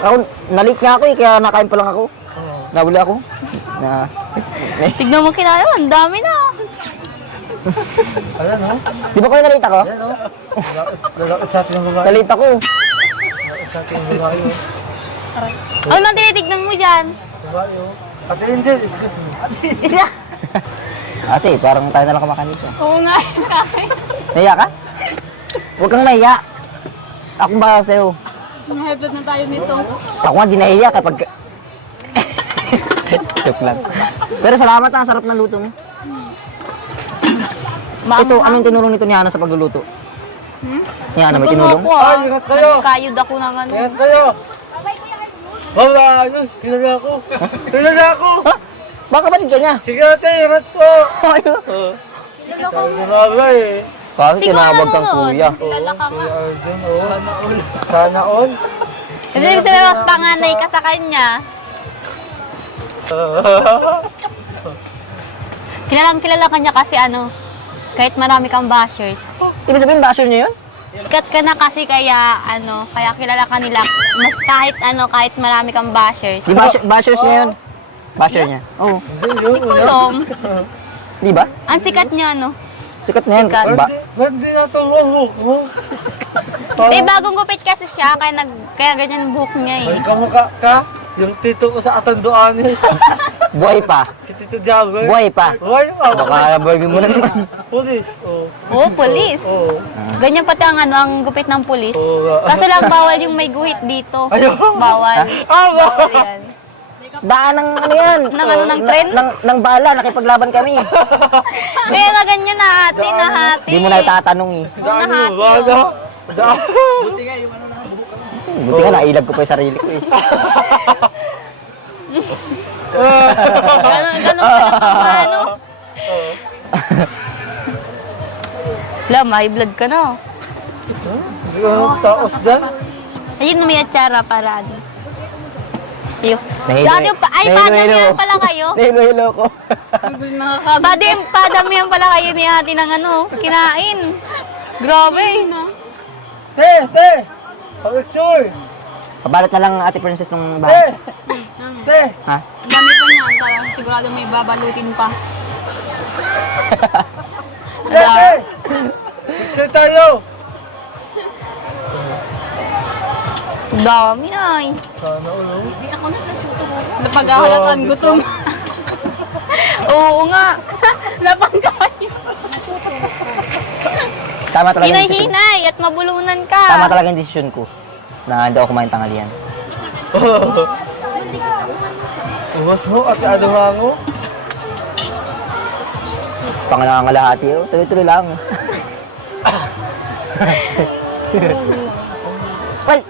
Ako, nalik nga ako eh, kaya nakain pa lang ako. Nabuli ako. Na, Tignan mo kinaya, ang dami na. Ayan oh. di ba ko nalit ako? Ayan oh. Lalakot sa atin ng babae. Nalit ako. Lalakot sa atin ng babae oh. Ano man tinitignan mo dyan? Babae oh. Ate Angel, excuse me. Isa. Ate, parang tayo na lang kumakain dito. Oo nga. Nahiya ka? Huwag kang nahiya. Ako ba sa'yo? High blood na tayo nito. Ako nga di nahiya kapag... Joke lang. Pero salamat ha, sarap ng luto mo. Ito, anong tinulong nito ni Hana sa pagluluto? Ni Hana, may tinulong? Ako ah. Ay, ingat kayo. Kayod ako ng ano. Ayan kayo. Babae, kilala ako. Kilala ako. Ha? Baka kapatid ka niya? Sige ate, ingat po. Kilala ko. Sabi ni Mama eh. Bakit Siguro tinawag kang nanonood. kuya? Kilala ka nga. Kuya Arjun, oh. Sana all. Sana all. Kasi sabi mas panganay ka sa kanya. Kilala ka niya kasi ano, kahit marami kang bashers. Ibig sabihin, basher niya yun? Sikat ka na kasi kaya ano, kaya kilala ka nila. Mas kahit ano, kahit marami kang bashers. Di bashers niya yun? Basher niya? Oo. Hindi yun, una. Tom, Di ba? ang sikat niya ano. Sikat na yan. Sikat. Ba't di natuwa buhok mo? Eh, bagong gupit kasi siya, kaya ganyan ang buhok niya eh. May kamukha ka. Yung tito ko sa Atanduanes. Buhay pa. Si Tito Jabber. Buhay pa. Buhay pa. Baka burger mo na naman. Pulis. Oh. Oo, pulis. Oh. Ganyan pati ang ano, ang gupit ng pulis. Oo. Kaso lang bawal yung may guhit dito. Ayaw. Bawal. Ah, Bawal yan. Daan ng ano yan? Ng ano, ng tren? Ng bala, nakipaglaban kami. Kaya nga ganyan na hati, na hati. Di mo na itatanong eh. Daan mo, Nahati, wala. Daan. Buti nga, nailag ko pa yung sarili ko eh. Ganun pala pang ano. Wala, may blood ka na. Hindi ko anong taos dyan. Ayun, may atsara para ano. Yung, Nahilo- sa atin pa, ay, nahilo- padamihan pala kayo. Nahilo ko. Padamihan pala kayo ni ate ng ano, kinain. Grabe. Te! Pag-choy! Pabalot na lang Ate Princess nung Te! bahay. Te! Ha? Dami pa niyan, parang sigurado may babalutin pa. Te! Picture tayo! Dami ay. Sana ulo. Napag-ahalatan gutom. Oo nga. Napangkain. Tama talaga yung desisyon. Hinay-hinay at mabulunan ka. Tama talaga yung desisyon ko na hindi ako kumain tanghalian. Umas mo at ano nga mo? Pangangalahati, oh. Tuloy-tuloy lang. Ay!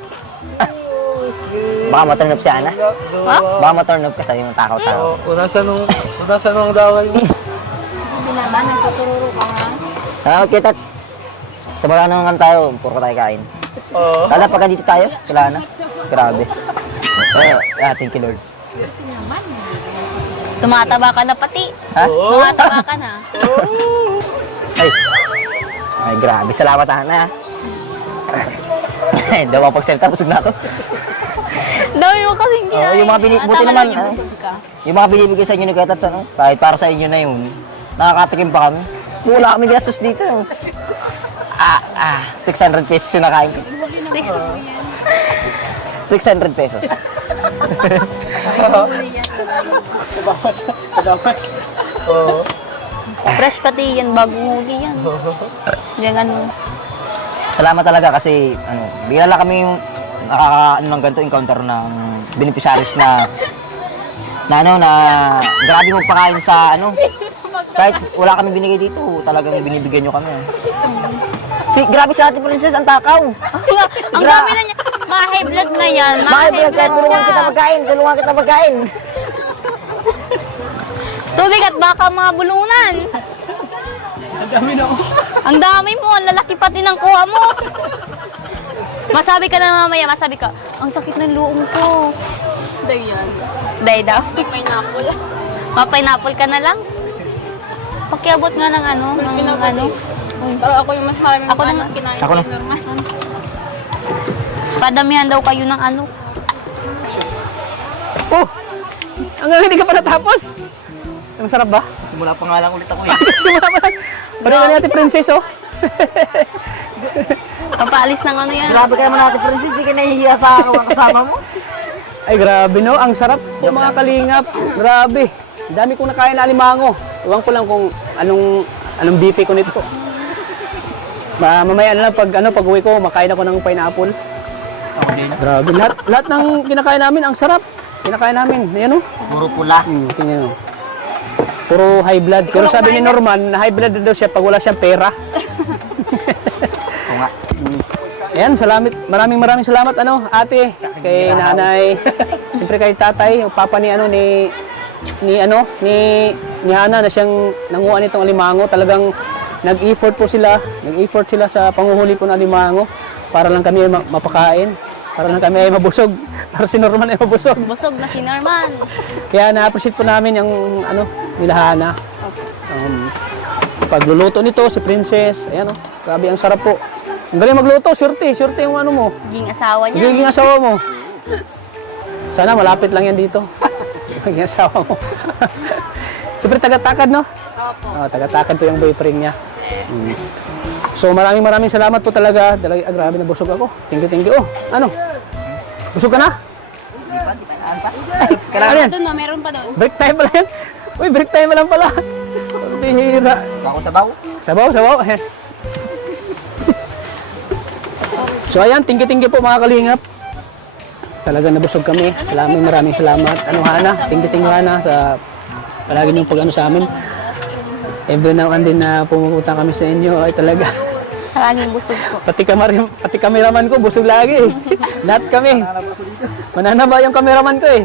Baka ma-turn up si Ana. Ha? Baka ma-turn up ka sa yung takaw-takaw. Unasa nung daway mo. Binaba, nagtutururo ka nga. Okay, Tats. Sa mula naman tayo, puro tayo kain. Oo. Lala, pagka dito tayo, wala na. Grabe. Thank you, Lord. Tumataba ka na pati. Ha? Tumataba ka na. Ay. Ay, grabe. Salamat, Ana. Ay, daw ako pagsalita, busog na ako. Dami mo kasing kinain. Yung mga buti naman, yung mga binibigay sa inyo ni Kuya Tats, ano, kahit para sa inyo na yun, nakakatikim pa kami. Wala kami gastos dito. 600 pesos yung nakain ko. 600 pesos. Oo. Fresh pati yan, bagong huli yan. Yan ano. Salamat talaga kasi ano, bigla lang kami nakakaano ng ganito encounter ng beneficiaries na grabe magpakain sa ano. Kahit wala kami binigay dito, talagang binibigyan nyo kami. Grabe si Ate Princess, ang takaw. Ang dami na niya. Mga high blood na yan. Bakit kahit tulungan kita magkain. Tubig at baka mga bulunan. Ang dami mo, ang lalaki pati ng kuha mo. Masabi ka na mamaya, masabi ka, ang sakit ng luong ko. Day yan. Day daw. May pineapple. Ma-pineapple ka na lang. Pakiabot nga ng ano, ng ano. Pero ako yung mas maraming Ako na. kinain Ako na. ko normal. Padamihan daw kayo ng ano. Oh! Hanggang hindi ka pa natapos. Ang sarap ba? Simula pa nga lang ulit ako eh. Simula pa lang. Pareho ni Ate Princess, oh. Papaalis ng ano yan. Grabe ka naman Ate Princess, di ka nahihiya sa kasama mo. Ay, grabe, no? Ang sarap po, mga kalingap. Grabe. Dami kong nakain na alimango. Iwan ko lang kung anong BP ko nito. Mamaya na lang pag uwi ko, makain ako ng pineapple. Ako din. Grabe. Lahat ng kinakain namin, ang sarap. Kinakain namin. Ayan, oh. Puro pula. Tingnan, oh. Puro high blood. Pero sabi ni Norman, na high blood daw siya pag wala siyang pera. Oo nga. Ayan, maraming salamat ate, kay nanay, siyempre kay tatay, yung papa ni ni Hana na siyang nanguha nitong alimango. Talagang nag-effort sila sa panguhuli po ng alimango para lang kami mapakain, para lang kami ay mabusog, para si Norman ay mabusog. Busog na si Norman. Kaya na-appreciate po namin yung nila Hana. Pagluluto nito si Princess, ayan grabe ang sarap po. Ang galing magluto, swerte yung mo. Ging asawa niya. Magiging asawa mo. Sana malapit lang yan dito. Magiging asawa mo. Siyempre taga-takad, no? Opo. Taga-takad po yung boyfriend niya. So maraming salamat po talaga. Grabe na busog ako. Thank you. Oh, busog ka na? Kailangan yan. Doon, no, meron pa doon. Break time pala yan. Uy, break time lang pala. Bihira. Ako sabaw. Sabaw. So ayan, thank you po mga kalingap. Talaga nabusog kami. Maraming salamat. Hana, thank you Hana sa palagi niyong pag sa amin. Every now and then na pumupunta kami sa inyo ay talaga. Laging busog ko. Pati cameraman ko busog lagi. Lahat kami. Mananaba yung cameraman ko eh.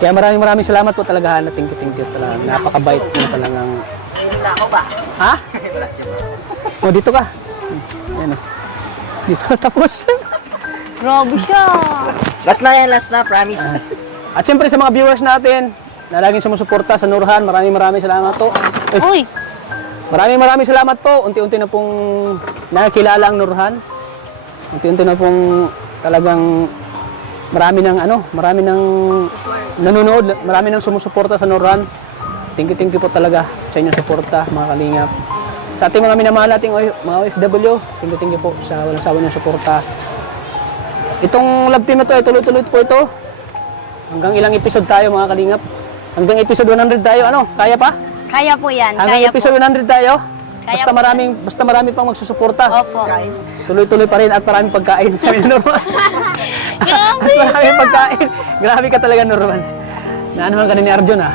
Kaya maraming salamat po talaga Hana. Thank you talaga. Napakabait mo talagang. Ako ba? Ha? O, dito ka. Yan o. Dito na tapos. Grabe siya. Last na yan, last na, promise. At syempre sa mga viewers natin na laging sumusuporta sa Nurhan, maraming salamat po. Uy, Maraming salamat po. Unti-unti na pong nakikilala ang Nurhan. Unti-unti na pong talagang marami ng nanonood, marami nang sumusuporta sa Nurhan. Thank you po talaga sa inyong suporta, mga kalingap. Sa ating mga minamahal nating mga OFW, thank you po sa walang sawa ng suporta. Itong love team na to ay tuloy-tuloy po ito. Hanggang ilang episode tayo, mga kalingap. Hanggang episode 100 tayo, ano? Kaya pa? kaya po yan. Hanggang Kaya po. episode 100 tayo. Kaya Basta po. marami pang magsusuporta. Opo. Tuloy-tuloy pa rin at maraming pagkain sa Norman. Grabe. At maraming pagkain. Grabe ka talaga, Norman. Naanuhan ka na ni Arjun, ha?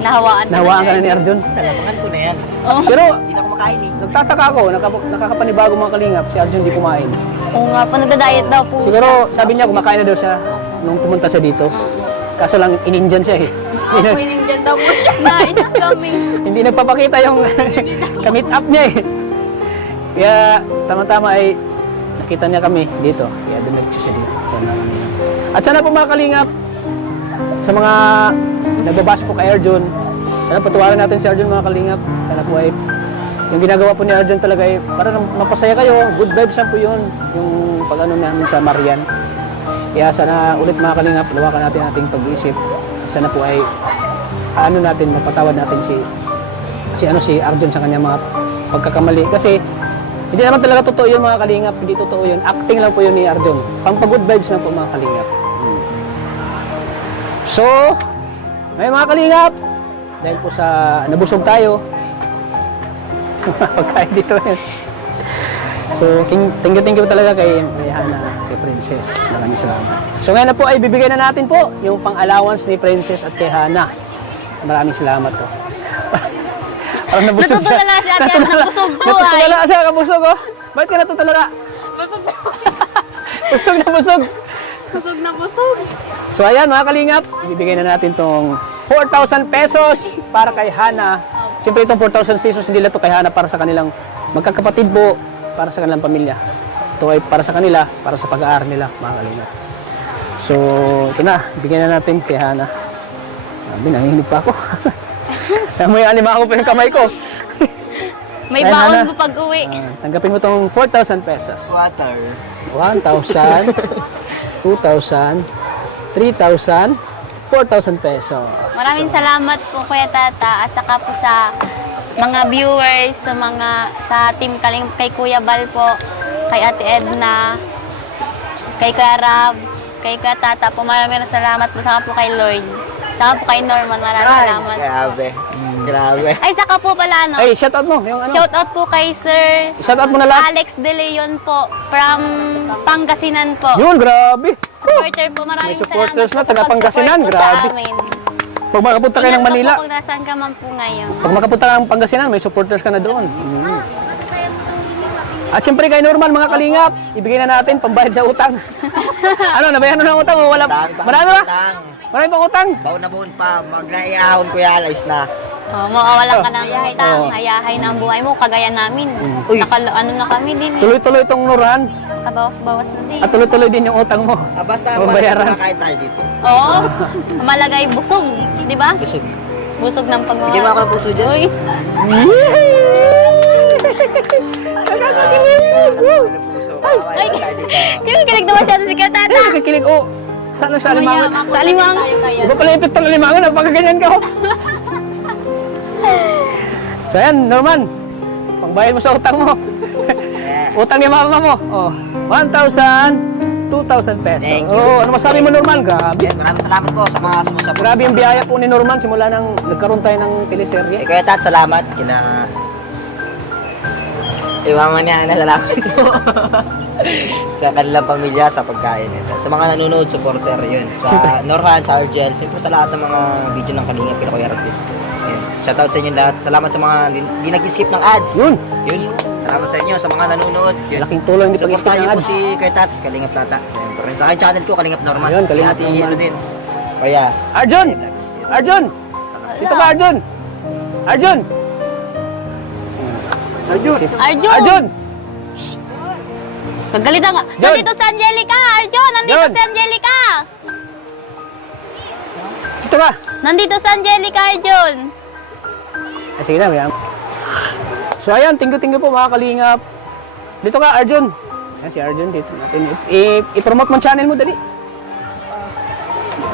Nahawaan ka Nahawaan ka na. na ni Arjun. Talamangan ko na yan. Oh. Pero, Hindi na kumakain eh. nagtataka ako, nakakapanibago mga kalingap, si Arjun di kumain. Oo nga po, nagda-diet daw po. Siguro, sabi niya, kumakain na daw siya nung pumunta siya dito. Kaso lang, in-Indian siya eh. Ako inindiyan daw po siya. Nice kami. Hindi nagpapakita yung kamit up niya eh. Kaya, tama-tama ay nakita niya kami dito. Kaya doon nag-choose siya dito. At sana po mga kalingap, sa mga nagbabash po kay Arjun, sana patuwaran natin si Arjun mga kalingap. Sana po ay, yung ginagawa po ni Arjun talaga ay, para mapasaya kayo, good vibes lang po yun, yung pag-ano namin sa Marian. Kaya sana ulit mga kalingap, lawakan natin ating pag-iisip. At sana po ay, ano natin, mapatawad natin si Arjun sa kanyang mga pagkakamali. Kasi, hindi naman talaga totoo yun mga kalingap, hindi totoo yun. Acting lang po yun ni Arjun. Pang-good vibes lang po mga kalingap. So, ngayon mga kalingap, dahil po sa nabusog tayo, sa mga pagkain dito. So, thank you talaga kay Hana, kay Princess. Maraming salamat. So, ngayon na po ay bibigay na natin po yung pang-allowance ni Princess at kay Hana. Maraming salamat po. Parang nabusog siya. Natutulala si ate at nabusog po ay. Natutulala siya, kabusog oh. Bakit ka natutulala? Busog Busog na busog. busog na busog. So ayan mga kalingap, bibigay na natin tong 4,000 pesos para kay Hana. Siyempre itong 4,000 pesos hindi lang to kay Hana para sa kanilang magkakapatid po, para sa kanilang pamilya. Ito ay para sa kanila, para sa pag-aaral nila mga kalingap. So ito na, bigyan na natin kay Hana. Sabi, nangihinig pa ako. May alimango pa yung kamay ko. May Ayun, baon Hana. po pag-uwi. Tanggapin mo tong 4,000 pesos. Water. 1,000, 2,000, 3,000, 4,000 pesos. Maraming salamat po Kuya Tata at saka po sa mga viewers, sa team kay Kuya Bal po, kay Ate Edna, kay Kuya Rab, kay Kuya Tata po. Maraming salamat po saka po kay Lord. Saka po kay Norman, maraming salamat. Grabe. Grabe. Ay, saka po pala, no? Ay, shout out mo. Yung ano. Shout out po kay Sir Shout out mo na lahat. Alex De Leon po, from Pangasinan po. Yun, grabe. Supporter po, maraming May supporters salamat na, taga Pangasinan, pag-support po grabe. sa amin. Pag makapunta kayo ng Ingat Manila, po kung nasaan ka man po ngayon. pag makapunta ka ng Pangasinan, may supporters ka na doon. At siyempre kay Norman, mga kalingap, ibigay na natin pambayad sa utang. Ano, nabayaran na ng utang o wala? Marami ba? Marami pang utang? Baon na baon pa. Mag-naiahon ko yan. Ayos na. Oh, mawawalan ka ng utang, hayahay na ang buhay mo, kagaya namin. Uy. Ano na kami din eh. Tuloy-tuloy itong Nurhan Kabawas-bawas na din. at tuloy-tuloy din yung utang mo. Basta Babayaran. kumakain tayo dito. Oo, malagay busog, di ba? Busog. Busog ng pagmamahal. Bigyan mo ako ng puso dyan. Uy, Ay! kilig na masyado si Kuya Tata. Ay, kakilig. Oh, saan siya alimangon? Sa alimang. Iba pala ipit ng alimangon, napakaganyan ka oh. So ayan, Norman, pangbayad mo sa utang mo. Utang ni mama mo. Oh, 1,000, 2,000 pesos. Thank you. Oh, ano masabi mo, Norman? Grabe. Maraming salamat po sa mga sumusaport. Grabe yung biyaya po ni Norman simula nang nagkaroon tayo ng teleserye. Kuya Tat, salamat. Mama niya, salamat po. Sa kanilang pamilya, sa pagkain nito. Sa mga nanonood, supporter, yun. Sa Norhan, sa Argel, siyempre sa lahat ng mga video ng kanina, Kuya Rapid. Yun. Shoutout sa inyo lahat. Salamat sa mga hindi nag-skip ng ads. Yun, Yun. Salamat sa inyo, sa mga nanonood. Yun. laking tulong hindi pag-skip Supportahan ng niyo po ads. si Kuya Tat, Kalingap Tata. Siyempre. Sa akin channel ko, Kalingap Norman. Ayun, Kalingap Ate Norman. ano din. Kuya. Arjun! Arjun! Dito ka, Arjun! Arjun! Arjun! Arjun! Kagalit nga. Jun! Nandito si Angelica! Arjun! Nandito Jun! si Angelica! Dito ka! Nandito si Angelica, Arjun! Ay, sige na, mayam. So ayan, tingko po mga kalingap. Dito ka, Arjun. Ayan si Arjun, dito natin. I-promote mo ang channel mo, dali.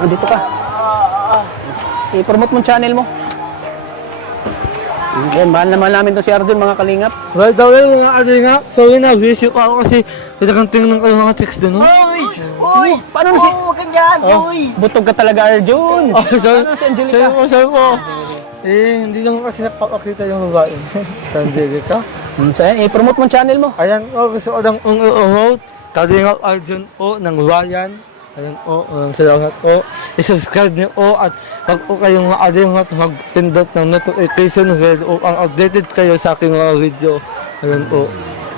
Dito ka. I-promote mo ang channel mo. Ayan, mahal naman namin to si Arjun, mga kalingap. Well, daw yung mga ano nga, sorry na, visit ko ako kasi talagang tingnan ko yung mga text doon. Uy! Paano na si... Oo, ganyan! Uy! Butog ka talaga, Arjun. Oh, sorry. Paano si Angelica? Sorry po. Hindi lang kasi napapakita yung babae. Sa Angelica. So ayan, i-promote mo ang channel mo. Ayan, gusto ko lang umuot. Kalingap Arjun o ng Ryan. Ayan salamat o. I-subscribe niyo o at pag po kayong maalingat mag-pindot ng notification bell o ang updated kayo sa aking mga video. Ayan po.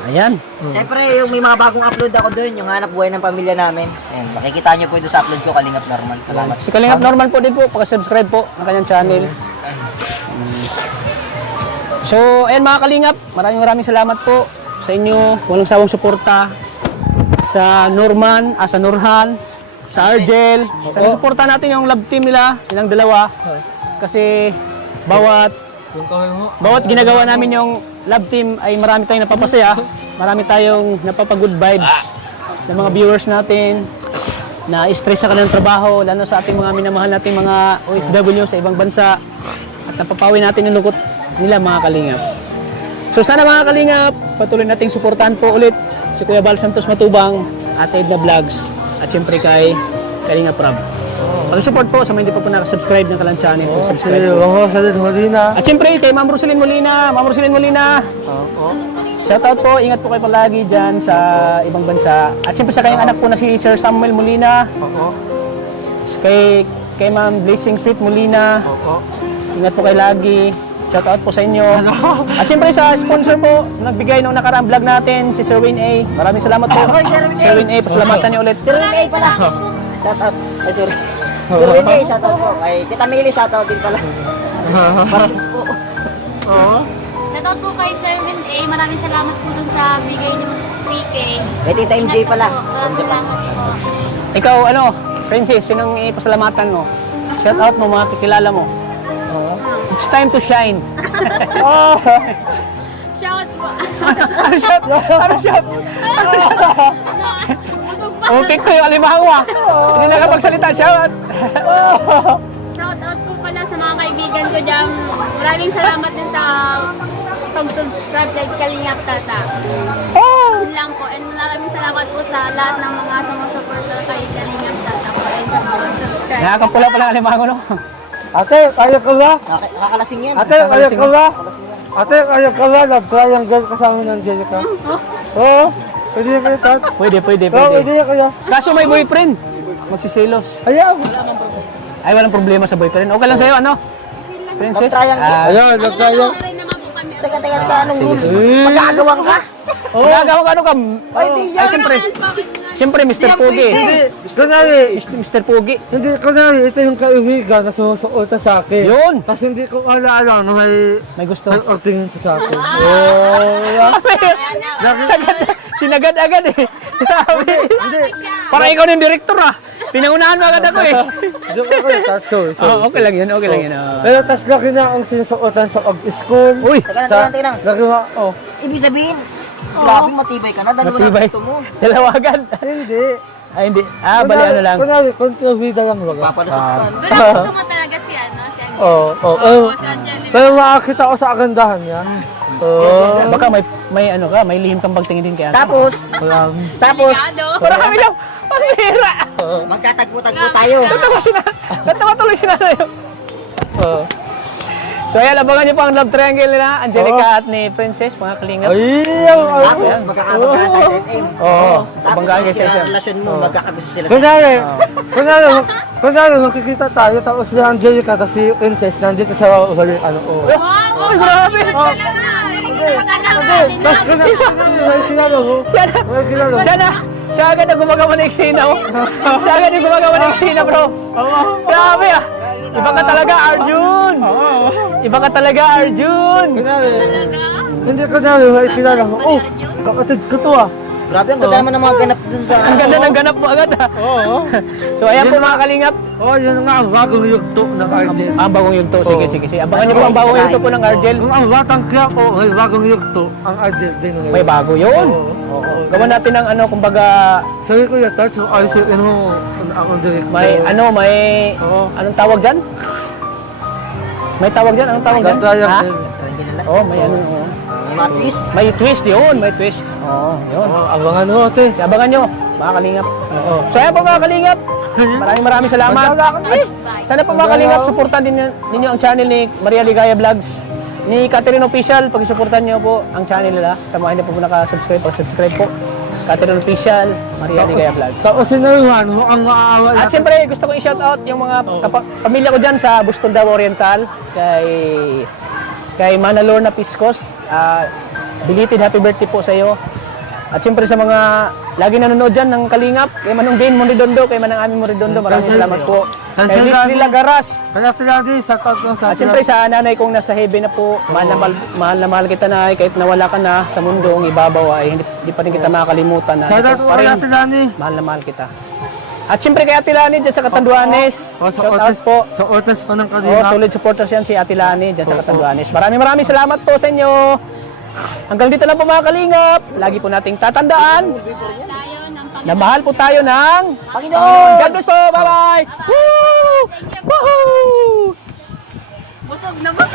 Ayan. Siyempre, yung may mga bagong upload ako doon, yung hanap buhay ng pamilya namin. Ayan, makikita nyo po ito sa upload ko, Kalingap Norman. Salamat. Si Kalingap Norman po din po, paka-subscribe po ng kanyang channel. So, ayan mga Kalingap, maraming salamat po sa inyo. Walang sawang suporta sa Norman, sa Nurhan, sa Argel. Sana suporta natin yung love team nila, nilang dalawa. Kasi bawat ginagawa namin yung love team ay marami tayong napapasaya, marami tayong napapa-good vibes ng mga viewers natin na stress sa kanilang trabaho, lalo sa ating mga minamahal nating mga OFW sa ibang bansa at napapawi natin yung lungkot nila mga Kalingap. So sana mga Kalingap, patuloy nating suportahan po ulit si Kuya Bal Santos Matubang, Ate Edna Vlogs at syempre kay Kalingap Rob. Pag-support po sa mga hindi pa po nakasubscribe ng kalang channel, subscribe po. Ako sa Molina. At syempre kay Ma'am Roselyn Molina, shoutout po, ingat po kayo palagi dyan sa ibang bansa. At syempre sa kanyang anak po na si Sir Samuel Molina. Kay Ma'am Blessing Fit Molina. Ingat po kayo lagi. Shoutout po sa inyo. At syempre sa sponsor po, nagbigay nung nakaraang vlog natin, si Sir Wayne A. Maraming salamat po. Sir Wayne A, pasalamatan niyo ulit. Sir Rene pala. Shoutout. Ay, sorry. Sir Rene, shoutout po. Kay Tita Mili, shoutout din pala. Paris po. Shoutout po kay Sir Will A. Maraming salamat po dun sa bigay niyong 3K. Kay Tita MJ pala. Maraming salamat po. Ikaw, Princess, sinong ipasalamatan mo? Shoutout mo, mga kakilala mo. It's time to shine. Shout po. Ano shout? Umipik ko yung alimango. Hindi nakapagsalita, shout. Shout out po pala sa mga kaibigan ko dyan. Maraming salamat din sa pag-subscribe kay Kalingap Tata. Yun lang po. And maraming salamat po sa lahat ng mga sumusuporta kay Kalingap Tata po. And sa pag-subscribe. Nakakapula pala ang alimango, no? Ate, kaya ka ba? Nakakalasing yan. Ate, kaya ka ba? Ate, kaya ka ba? Nag-triangle kasama ng Angelica. Oo. Pwede na kayo, Tat. Pwede. Oo, pwede na kayo. Kaso may boyfriend. Magsisilos. Ayaw. Ay, walang problema sa boyfriend. Okay lang sa'yo, ano? Princess? Ayun, nag-triangle. Rin naman po kami. Teka, anong rules? Magkakagawang ka? Magagawa ka, ano ka? Ay, di yan. Siyempre, Mr. Pogi. Kunwari, Mr. Pogi. hindi, kunwari, ito yung kaibigan na sumusuot sa akin. Yun. Kasi hindi ko alam na May gusto. may ortingin sa akin. Sinagad agad eh. Grabe. Parang ikaw na yung director ah. Pinangunahan mo agad ako eh. Joke ako, Tat. Sorry. Okay lang yun, okay lang yun. Pero tas laki na ang sinusuotan sa pag-school. Uy, Teka lang. Nagawa, Ibig sabihin, grabe matibay ka na. Dalawa na matibay. gusto mo. Dalawa agad. hindi. Ay, hindi. Bali ano lang. Kunwari, kontrabida lang wala. Papalusukan. Pero gusto mo talaga si Angelica. Oo. Si Angelica. Pero makakita ko sa kagandahan niya. Baka may ano ka, may lihim kang pagtingin din kaya. Tapos, Parang kami lang. Ang hira. magtatagpo-tagpo tayo. Natawa tuloy si nanay. So ayan, abangan niyo po ang love triangle nila, Angelica at ni Princess, mga kalingap. Tapos, magkakabagaan tayo sa SM. Tapos, Abanggaan kayo sa yung SM. relasyon mo, magkakagusto sila sa Kunwari, makikita tayo, tapos si Angelica, tapos si Princess, nandito sa huli, Oh, grabe! Tapos may kilala mo. May kilala mo. Siya agad na gumagawa ng eksena, oh. Siya agad na gumagawa ng eksena, bro. Grabe ah. Iba ka talaga, Arjun. Iba ka talaga, Arjun. Hindi ko na rin kilala ko. Oh, kapatid ko to ah. Grabe, ang ganda naman ng mga ganap dun sa... Ang ganda ng ganap mo agad ha. Oo. So ayan po mga kalingap. Oh, yun nga ang bagong yugto ng Argel. Ang bagong yugto. Sige, sige, sige. Abangan niyo po ang bagong yugto po ng Argel. Kung ang batang kaya po, may bagong yugto, ang Argel din ngayon. May bago yun. Oo. Gawa natin ng ano, kumbaga, Sabi ko yata, so ayos yung mo, ang director. may ano, may, Oo. anong tawag dyan? May tawag dyan? Anong tawag dyan? Gagaya Ha? din. Oo, may ano, oo. Mga twist. May twist yun, may twist. Oo, yun. Oh, abangan mo, ate. Abangan nyo, mga kalingap. Oo. So ayan po mga kalingap. Maraming salamat. Sana po mga kalingap, supportan din ninyo ang channel ni Maria Ligaya Vlogs. Ni Catherine Official, pag-suportan niyo po ang channel nila. Sa mga hindi po nakasubscribe, pag-subscribe po. Catherine Official, Maria Ligaya Vlogs. Tapos sinaluhan mo ang maawa At siyempre, gusto ko i-shout out yung mga pamilya ko dyan sa Buston Davao Oriental. Kay Mana Lorna Piscos. Belated happy birthday po sa iyo. At siyempre sa mga lagi nanonood dyan ng Kalingap, kay Manong Bin Moridondo, kay Manang Ami Moridondo, maraming salamat po. Kay Miss Lila Garas. Kaya tilagi sa tatlo sa At siyempre sa nanay kong nasa heaven na po, mahal na mahal kita na, kahit nawala ka na sa mundo, ang ibabaw ay hindi pa rin kita makakalimutan na. Sa tatlo kaya tilani. Mahal na mahal kita. At siyempre kay Ate Lani dyan sa Catanduanes. Oh, sa Shout out oras po. Sa oras pa ng Oh, kanina. solid supporters yan si Ate Lani dyan sa Catanduanes. Maraming salamat po sa inyo. Hanggang dito lang po mga kalingap. Lagi po nating tatandaan Tayo ng na mahal po tayo ng Panginoon! God bless po. Bye-bye! Woo! Woohoo! busog na busog.